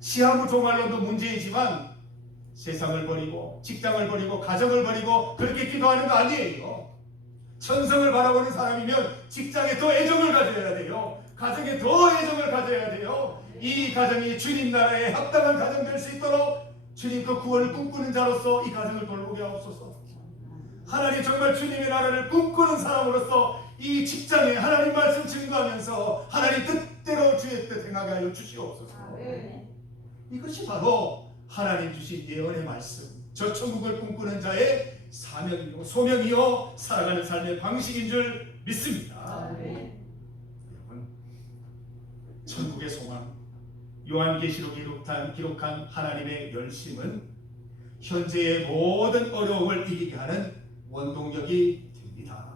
시아무 종말론도 문제이지만 세상을 버리고 직장을 버리고 가정을 버리고 그렇게 기도하는 거 아니에요. 천성을 바라보는 사람이면 직장에 더 애정을 가져야 돼요. 가정에 더 애정을 가져야 돼요. 이 가정이 주님 나라에 합당한 가정 될 수 있도록 주님 그 구원을 꿈꾸는 자로서 이 가정을 돌보게 하옵소서. 하나님 정말 주님의 나라를 꿈꾸는 사람으로서 이 직장에 하나님 말씀 증거하면서 하나님 뜻대로 주의 뜻 행하게 하여 주시옵소서. 이것이 바로 하나님 주신 예언의 말씀, 저 천국을 꿈꾸는 자의 사명이요 소명이요 살아가는 삶의 방식인 줄 믿습니다. 여러분, 천국의 소망, 요한계시록 기록한 하나님의 열심은 현재의 모든 어려움을 이기게 하는 원동력이 됩니다.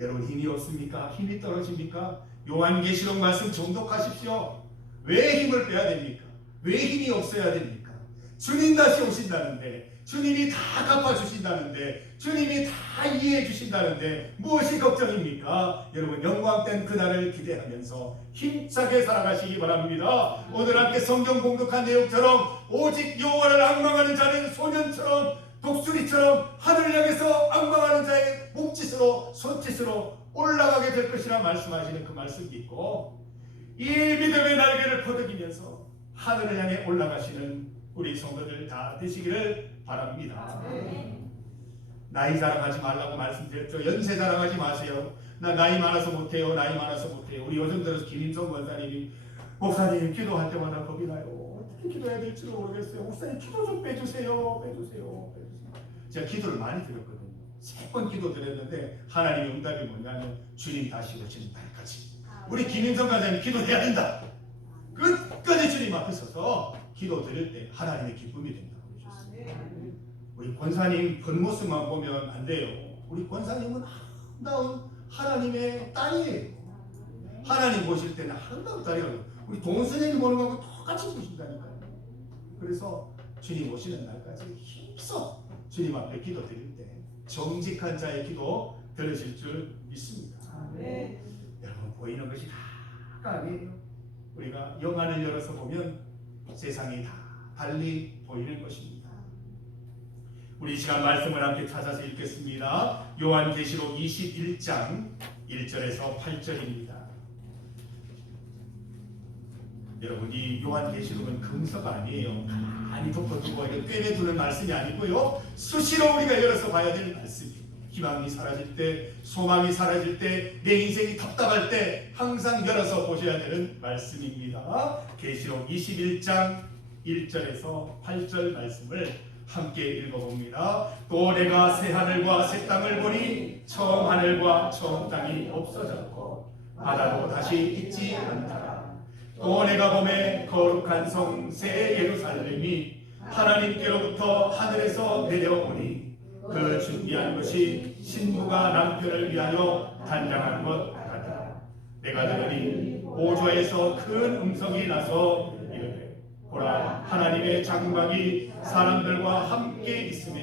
여러분, 힘이 없습니까? 힘이 떨어집니까? 요한계시록 말씀 정독하십시오. 왜 힘을 빼야 됩니까? 왜 힘이 없어야 됩니까? 주님 다시 오신다는데, 주님이 다 갚아주신다는데, 주님이 다 이해해 주신다는데 무엇이 걱정입니까? 여러분, 영광된 그날을 기대하면서 힘차게 살아가시기 바랍니다. 오늘 함께 성경 공독한 내용처럼 오직 여호와를 앙망하는 자는 소년처럼 독수리처럼 하늘을 향해서 앙망하는 자의 몸짓으로 손짓으로 올라가게 될 것이라 말씀하시는 그 말씀 믿고 이 믿음의 날개를 퍼득이면서 하늘을 향해 올라가시는 우리 성도들 다 되시기를 바랍니다. 나이 자랑하지 말라고 말씀드렸죠. 연세 자랑하지 마세요. 나 나이 많아서 못해요. 나이 많아서 못해요. 우리 요즘 들어서 김인성 권사님이 목사님 기도할 때마다 겁이 나요. 어떻게 기도해야 될지 모르겠어요. 목사님 기도 좀 빼주세요. 제가 기도를 많이 드렸거든요. 3번 기도 드렸는데 하나님의 응답이 뭐냐면 주님 다시 오시는 날까지 우리 김인성 권사님 기도해야 된다. 끝까지 주님 앞에 서서 기도 드릴 때 하나님의 기쁨이 된다고 그러셨어요. 우리 권사님 겉모습만 보면 안 돼요. 우리 권사님은 아름다운 하나님의 딸이에요. 하나님 보실 때는 아름다운 딸이에요. 우리 동선생님 보는 거하고 똑같이 보신다니까요. 그래서 주님 오시는 날까지 힘써 주님 앞에 기도 드릴 때 정직한 자의 기도 들으실 줄 믿습니다. 여러분, 보이는 것이 다가 아니에요. 우리가 영안을 열어서 보면 세상이 다 달리 보이는 것입니다. 우리 이 시간 말씀을 함께 찾아서 읽겠습니다. 요한계시록 21장 1절에서 8절입니다. 여러분, 이 요한계시록은 금서가 아니에요. 가만히 덮어두고 꿰매두는 말씀이 아니고요. 수시로 우리가 열어서 봐야 될 말씀이에요. 희망이 사라질 때, 소망이 사라질 때, 내 인생이 답답할 때 항상 열어서 보셔야 되는 말씀입니다. 계시록 21장 1절에서 8절 말씀을 함께 읽어봅니다. 또 내가 새 하늘과 새 땅을 보니 처음 하늘과 처음 땅이 없어졌고 바다도 다시 있지 않더라. 또 내가 보매 거룩한 성 새 예루살렘이 하나님께로부터 하늘에서 내려오니 그 준비한 것이 신부가 남편을 위하여 단장한 것 같다. 내가 들으니 보좌에서 큰 음성이 나서 이르되 보라, 하나님의 장막이 사람들과 함께 있으며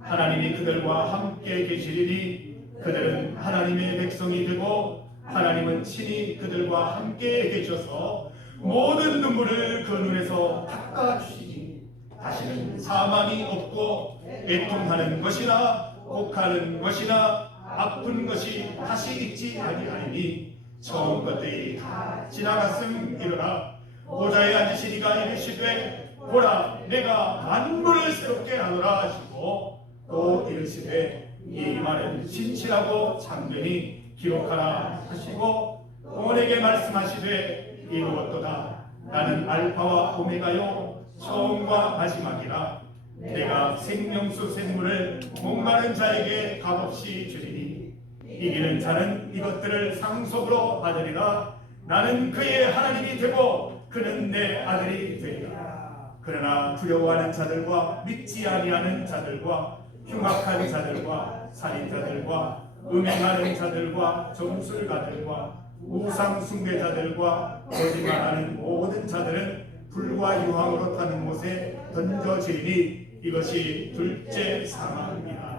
하나님이 그들과 함께 계시리니 그들은 하나님의 백성이 되고 하나님은 친히 그들과 함께 계셔서 모든 눈물을 그 눈에서 닦아주시니 다시는 사망이 없고 애통하는 것이나 곡하는 것이나 아픈 것이 다시 있지 아니하리니 처음 것들이 다 지나갔음이로라. 보좌에 앉으신 이가 이르시되 보라, 내가 만물을 새롭게 하노라 하시고 또 이르시되 이 말은 진실하고 참되니 기록하라 하시고 또 내게 말씀하시되 이루었도다. 나는 알파와 오메가요 처음과 마지막이라. 내가 생명수 샘물을 목마른 자에게 값없이 주리니 이기는 자는 이것들을 상속으로 받으리라. 나는 그의 하나님이 되고 그는 내 아들이 되리라. 그러나 두려워하는 자들과 믿지 아니하는 자들과 흉악한 자들과 살인자들과 음행하는 자들과 점술가들과 우상 숭배자들과 거짓말하는 모든 자들은 불과 유황으로 타는 못에 던져지니 이것이 둘째 사망이라.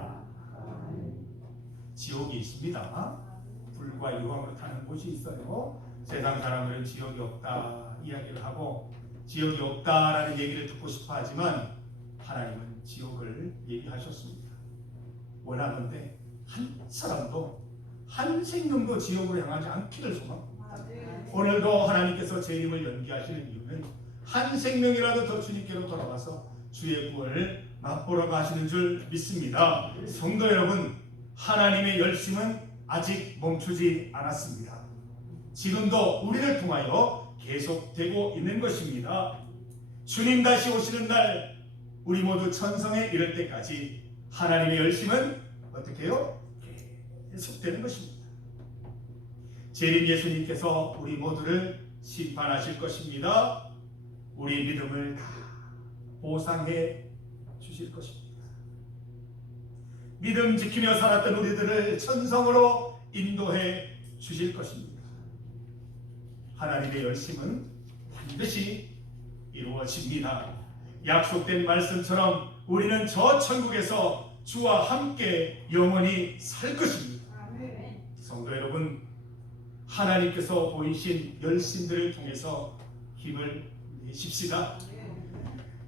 지옥이 있습니다. 불과 유황으로 타는 곳이 있어요. 세상 사람들은 지옥이 없다 이야기를 하고 지옥이 없다라는 얘기를 듣고 싶어 하지만 하나님은 지옥을 얘기하셨습니다. 원하는데 한 사람도 한 생명도 지옥으로 향하지 않기를 소망합니다. 오늘도 하나님께서 제 이름을 연기하시는 이유는 한 생명이라도 더 주님께로 돌아가서 주의 구원을 맛보러 가시는 줄 믿습니다. 성도 여러분, 하나님의 열심은 아직 멈추지 않았습니다. 지금도 우리를 통하여 계속되고 있는 것입니다. 주님 다시 오시는 날 우리 모두 천성에 이를 때까지 하나님의 열심은 어떻게 해요? 계속되는 것입니다. 재림 예수님께서 우리 모두를 심판하실 것입니다. 우리 믿음을 다 보상해 주실 것입니다. 믿음 지키며 살았던 우리들을 천성으로 인도해 주실 것입니다. 하나님의 열심은 반드시 이루어집니다. 약속된 말씀처럼 우리는 저 천국에서 주와 함께 영원히 살 것입니다. 성도 여러분, 하나님께서 보이신 열심들을 통해서 힘을 내십시다.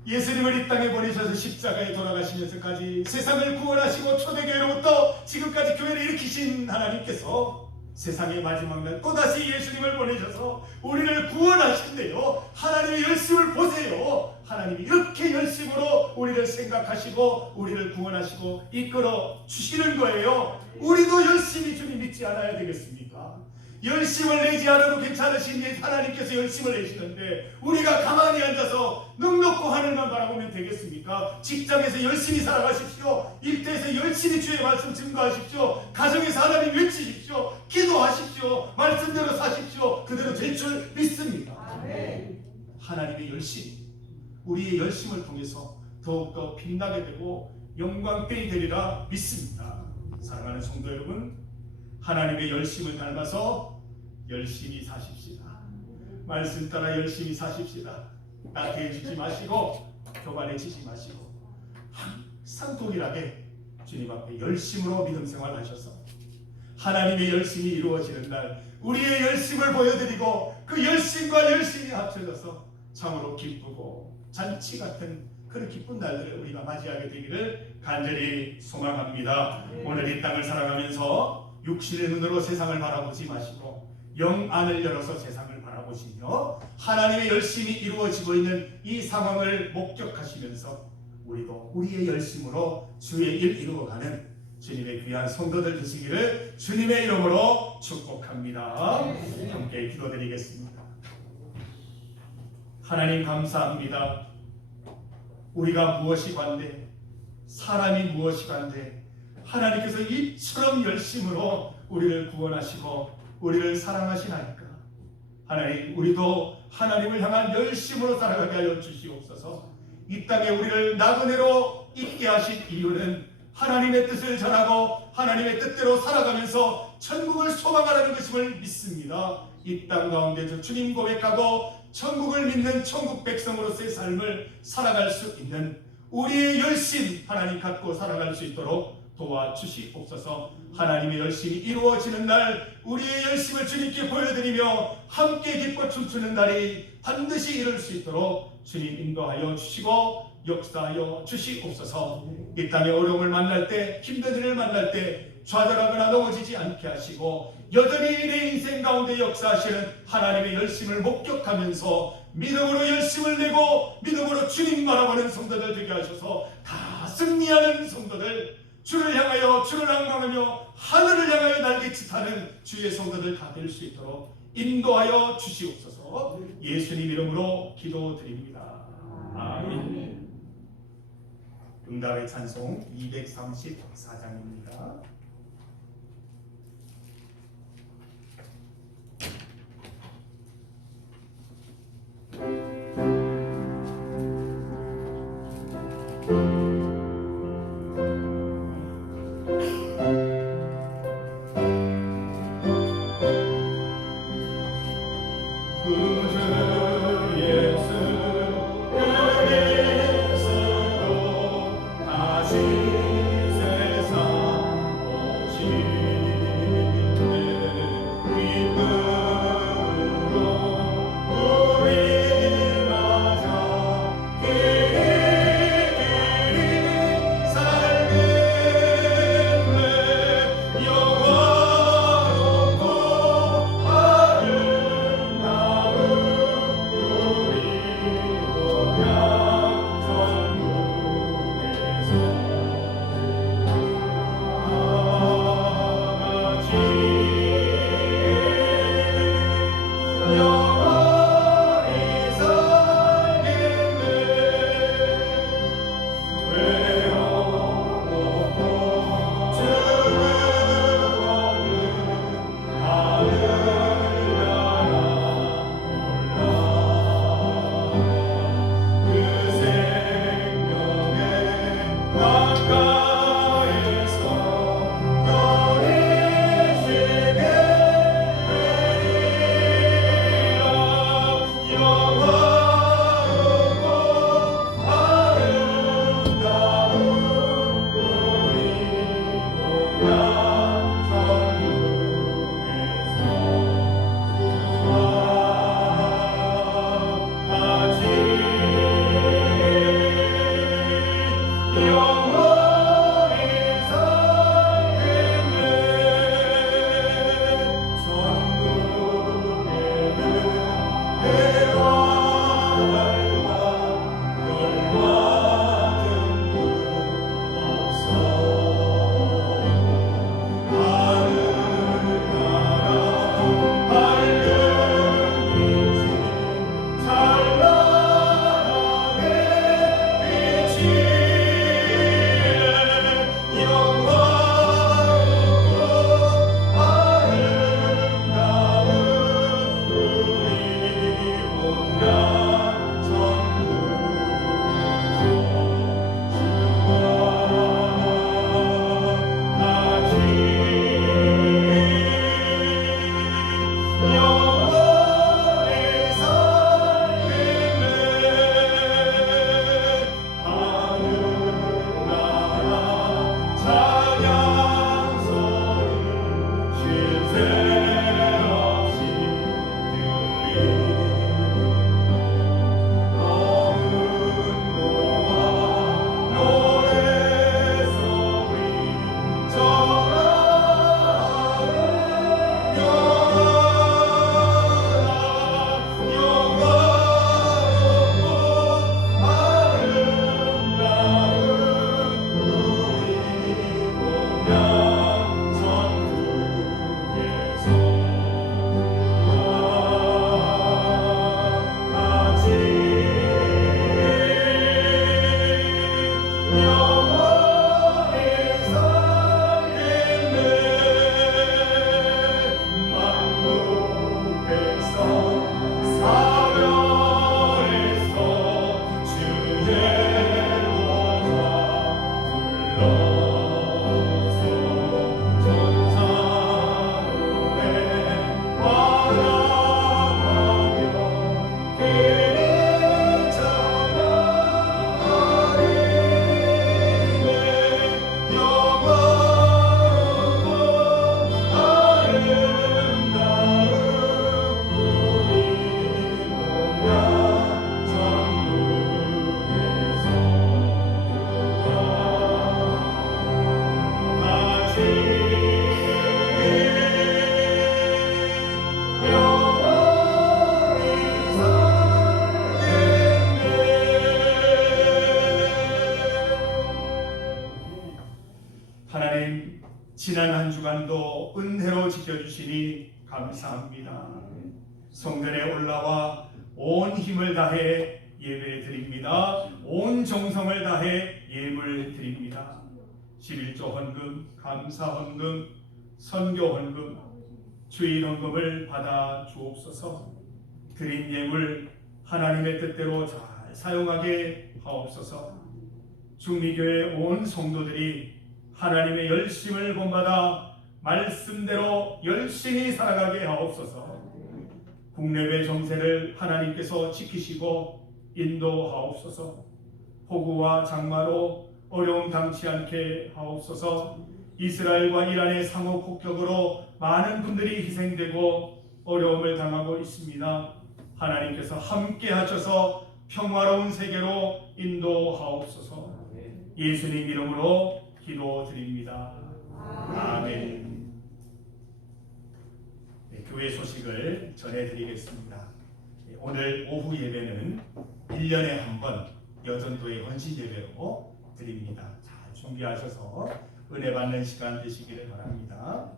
예수님을 이 땅에 보내셔서 십자가에 돌아가시면서까지 세상을 구원하시고 초대교회로부터 지금까지 교회를 일으키신 하나님께서 세상의 마지막 날 또다시 예수님을 보내셔서 우리를 구원하신대요. 하나님의 열심을 보세요. 하나님이 이렇게 열심으로 우리를 생각하시고 우리를 구원하시고 이끌어 주시는 거예요. 우리도 열심히 주님 믿지 않아야 되겠습니까? 열심을 내지 않아도 괜찮으신 하나님께서 열심을 내시는데 우리가 가만히 앉아서 넉넉고 하늘만 바라보면 되겠습니까? 직장에서 열심히 살아가십시오. 일터에서 열심히 주의 말씀 증거하십시오. 가정에서 하나님 외치십시오. 기도하십시오. 말씀대로 사십시오. 그대로 될 줄 믿습니다. 아멘. 하나님의 열심, 우리의 열심을 통해서 더욱더 빛나게 되고 영광때이 되리라 믿습니다. 사랑하는 성도 여러분, 하나님의 열심을 닮아서 열심히 사십시다. 말씀 따라 열심히 사십시다. 나태해지지 마시고 교만해지지 마시고 항상 동일하게 주님 앞에 열심으로 믿음 생활하셔서 하나님의 열심이 이루어지는 날 우리의 열심을 보여드리고 그 열심과 열심이 합쳐져서 참으로 기쁘고 잔치 같은 그런 기쁜 날들을 우리가 맞이하게 되기를 간절히 소망합니다. 오늘 이 땅을 살아가면서 육신의 눈으로 세상을 바라보지 마시고 영 안을 열어서 세상을 바라보시며 하나님의 열심이 이루어지고 있는 이 상황을 목격하시면서 우리도 우리의 열심으로 주의 일 이루어가는 주님의 귀한 성도들 되시기를 주님의 이름으로 축복합니다. 함께 기도드리겠습니다. 하나님 감사합니다. 우리가 무엇이 관대, 사람이 무엇이 관대, 하나님께서 이처럼 열심으로 우리를 구원하시고 우리를 사랑하시나이까. 하나님, 우리도 하나님을 향한 열심으로 살아가게 하여 주시옵소서. 이 땅에 우리를 나그네로 있게 하신 이유는 하나님의 뜻을 전하고 하나님의 뜻대로 살아가면서 천국을 소망하라는 것임을 믿습니다. 이 땅 가운데 주님 고백하고 천국을 믿는 천국 백성으로서의 삶을 살아갈 수 있는 우리의 열심 하나님 갖고 살아갈 수 있도록 도와주시옵소서. 하나님의 열심이 이루어지는 날 우리의 열심을 주님께 보여드리며 함께 기뻐 춤추는 날이 반드시 이룰 수 있도록 주님 인도하여 주시고 역사하여 주시옵소서. 이 땅의 어려움을 만날 때, 힘든 일을 만날 때 좌절하거나 넘어지지 않게 하시고 여전히 내 인생 가운데 역사하시는 하나님의 열심을 목격하면서 믿음으로 열심을 내고 믿음으로 주님 바라보는 성도들 되게 하셔서 다 승리하는 성도들, 주를 향하여 주를 앙망하며 하늘을 향하여 날개짓하는 주의 성도들 다 될 수 있도록 인도하여 주시옵소서. 예수님 이름으로 기도드립니다. 아멘. 응답의 찬송 234장입니다. 지켜주시니 감사합니다. 성전에 올라와 온 힘을 다해 예배 드립니다. 온 정성을 다해 예물 드립니다. 11조 헌금, 감사 헌금, 선교 헌금, 주일 헌금을 받아 주옵소서. 드린 예물 하나님의 뜻대로 잘 사용하게 하옵소서. 중미교회 온 성도들이 하나님의 열심을 본받아 말씀대로 열심히 살아가게 하옵소서. 국내외 정세를 하나님께서 지키시고 인도하옵소서. 폭우와 장마로 어려움 당치 않게 하옵소서. 이스라엘과 이란의 상호 폭격으로 많은 분들이 희생되고 어려움을 당하고 있습니다. 하나님께서 함께 하셔서 평화로운 세계로 인도하옵소서. 예수님 이름으로 기도드립니다. 아멘. 네, 교회 소식을 전해드리겠습니다. 오늘 오후 예배는 1년에 한 번 여전도의 헌신 예배로 드립니다. 잘 준비하셔서 은혜 받는 시간 되시기를 바랍니다.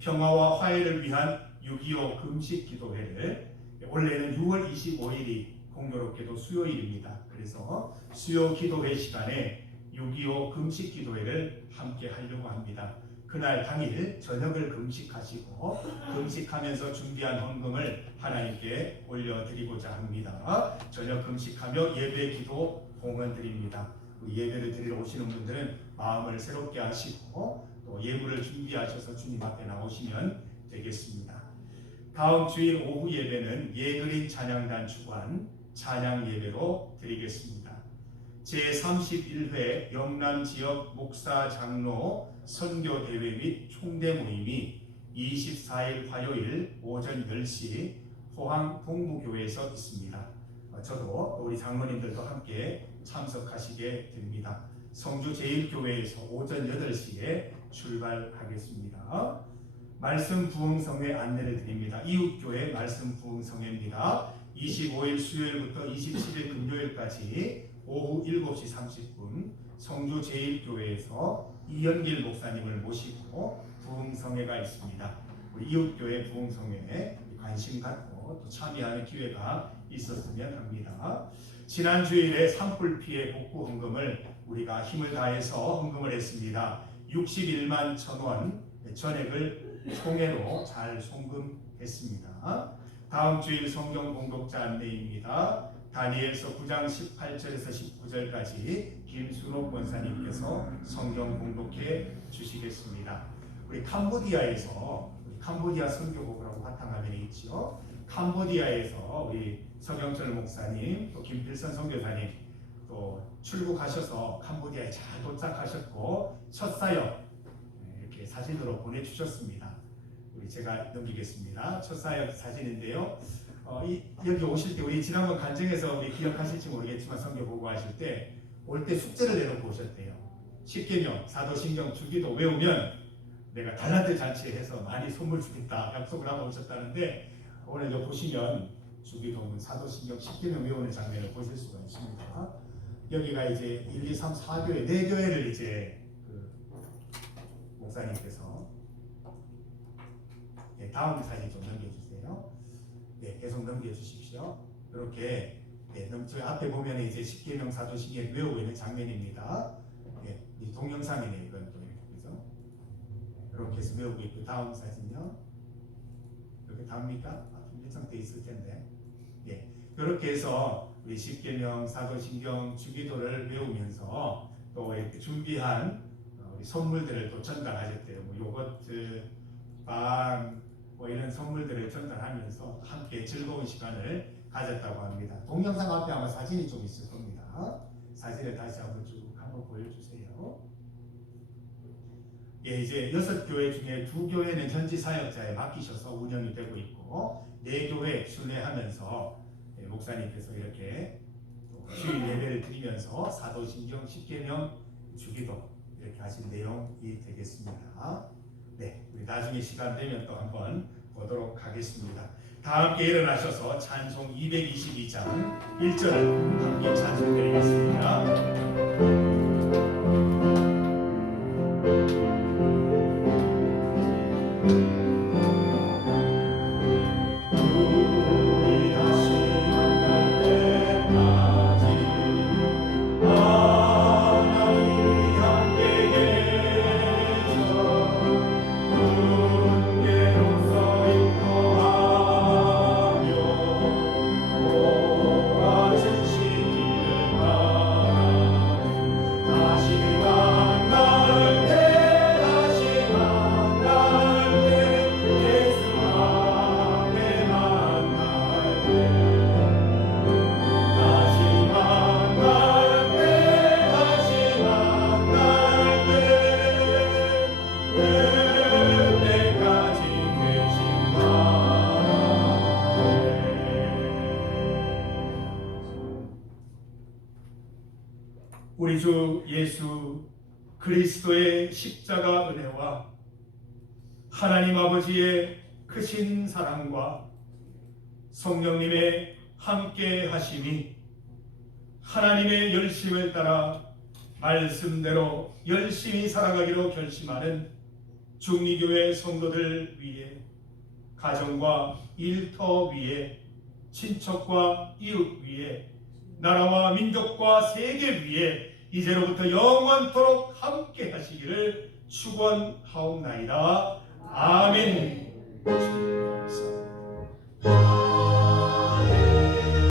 평화와 화해를 위한 6.25 금식 기도회를 원래는 6월 25일이 공교롭게도 수요일입니다. 그래서 수요 기도회 시간에 6.25 금식 기도회를 함께 하려고 합니다. 그날 당일 저녁을 금식하시고 금식하면서 준비한 헌금을 하나님께 올려드리고자 합니다. 저녁 금식하며 예배 기도 봉헌 드립니다. 예배를 드리러 오시는 분들은 마음을 새롭게 하시고 또 예물을 준비하셔서 주님 앞에 나오시면 되겠습니다. 다음 주일 오후 예배는 예그린 찬양단 주관 찬양 예배로 드리겠습니다. 제31회 영남지역 목사 장로 선교대회 및 총대 모임이 24일 화요일 오전 10시 포항 동부교회에서 있습니다. 저도 우리 장로님들도 함께 참석하시게 됩니다. 성주 제1교회에서 오전 8시에 출발하겠습니다. 말씀 부흥성회 안내를 드립니다. 이웃교회 말씀 부흥성회입니다. 25일 수요일부터 27일 금요일까지 오후 7시 30분 성주 제1교회에서 이연길 목사님을 모시고 부흥성회가 있습니다. 우리 이웃교회 부흥성회에 관심 갖고 또 참여하는 기회가 있었으면 합니다. 지난 주일에 산불 피해 복구 헌금을 우리가 힘을 다해서 헌금을 했습니다. 61만 1,000원 전액을 총회로 잘 송금했습니다. 다음 주일 성경 공독자 안내입니다. 다니엘서 9장 18절에서 19절까지 김순옥 권사님께서 성경 공독해 주시겠습니다. 우리 캄보디아에서 캄보디아 선교복이라고 바탕화면에 있죠. 캄보디아에서 우리 서경철 목사님, 또 김필선 선교사님 또 출국하셔서 캄보디아에 잘 도착하셨고 첫 사역 이렇게 사진으로 보내주셨습니다. 우리 제가 넘기겠습니다. 첫 사역 사진인데요. 여기 오실 때 우리 지난번 간증에서 우리 기억하실지 모르겠지만 선교 보고하실 때 올 때 숙제를 내놓고 오셨대요. 십계명, 사도신경, 주기도 외우면 내가 달란트 잔치해서 많이 선물 주겠다 약속을 하고 오셨다는데 오늘 이거 보시면 주기도문, 사도신경, 십계명 외우는 장면을 보실 수가 있습니다. 여기가 이제 1, 2, 3, 4교회, 4교회를 이제 목사님께서 다음 사진 좀 넘겨주세요. 네, 계속 넘겨주십시오. 이렇게 저희 앞에 보면 이제 십계명 사도신경 외우고 있는 장면입니다. 이 동영상이네요. 이건 또 그죠? 이렇게 해서 외우고 있고 다음 사진요. 이렇게 답니까? 준비상태 있을 텐데. 예, 이렇게 해서 우리 십계명 사도신경 주기도를 외우면서 또 이렇게 준비한 우리 선물들을 또 전달하셨대요. 뭐 요거트, 빵, 뭐 이런 선물들을 전달하면서 함께 즐거운 시간을 가졌다고 합니다. 동영상 앞에 아마 사진이 좀 있을 겁니다. 사진을 다시 한번 보여주세요. 예, 이제 6교회 중에 2교회는 현지 사역자에 맡기셔서 운영이 되고 있고 4교회 순회하면서 목사님께서 이렇게 주일 예배를 드리면서 사도신경, 십계명, 주기도 이렇게 하신 내용이 되겠습니다. 네, 우리 나중에 시간 되면 또 한번 보도록 하겠습니다. 다 함께 일어나셔서 찬송 222장 1절을 함께 찬송드리겠습니다. 우리 주 예수 그리스도의 십자가 은혜와 하나님 아버지의 크신 사랑과 성령님의 함께 하심이 하나님의 열심을 따라 말씀대로 열심히 살아가기로 결심하는 중리교회 성도들 위해 가정과 일터 위에 친척과 이웃 위에 나라와 민족과 세계 위에 이제로부터 영원토록 함께 하시기를 축원하옵나이다. 아멘. 아멘.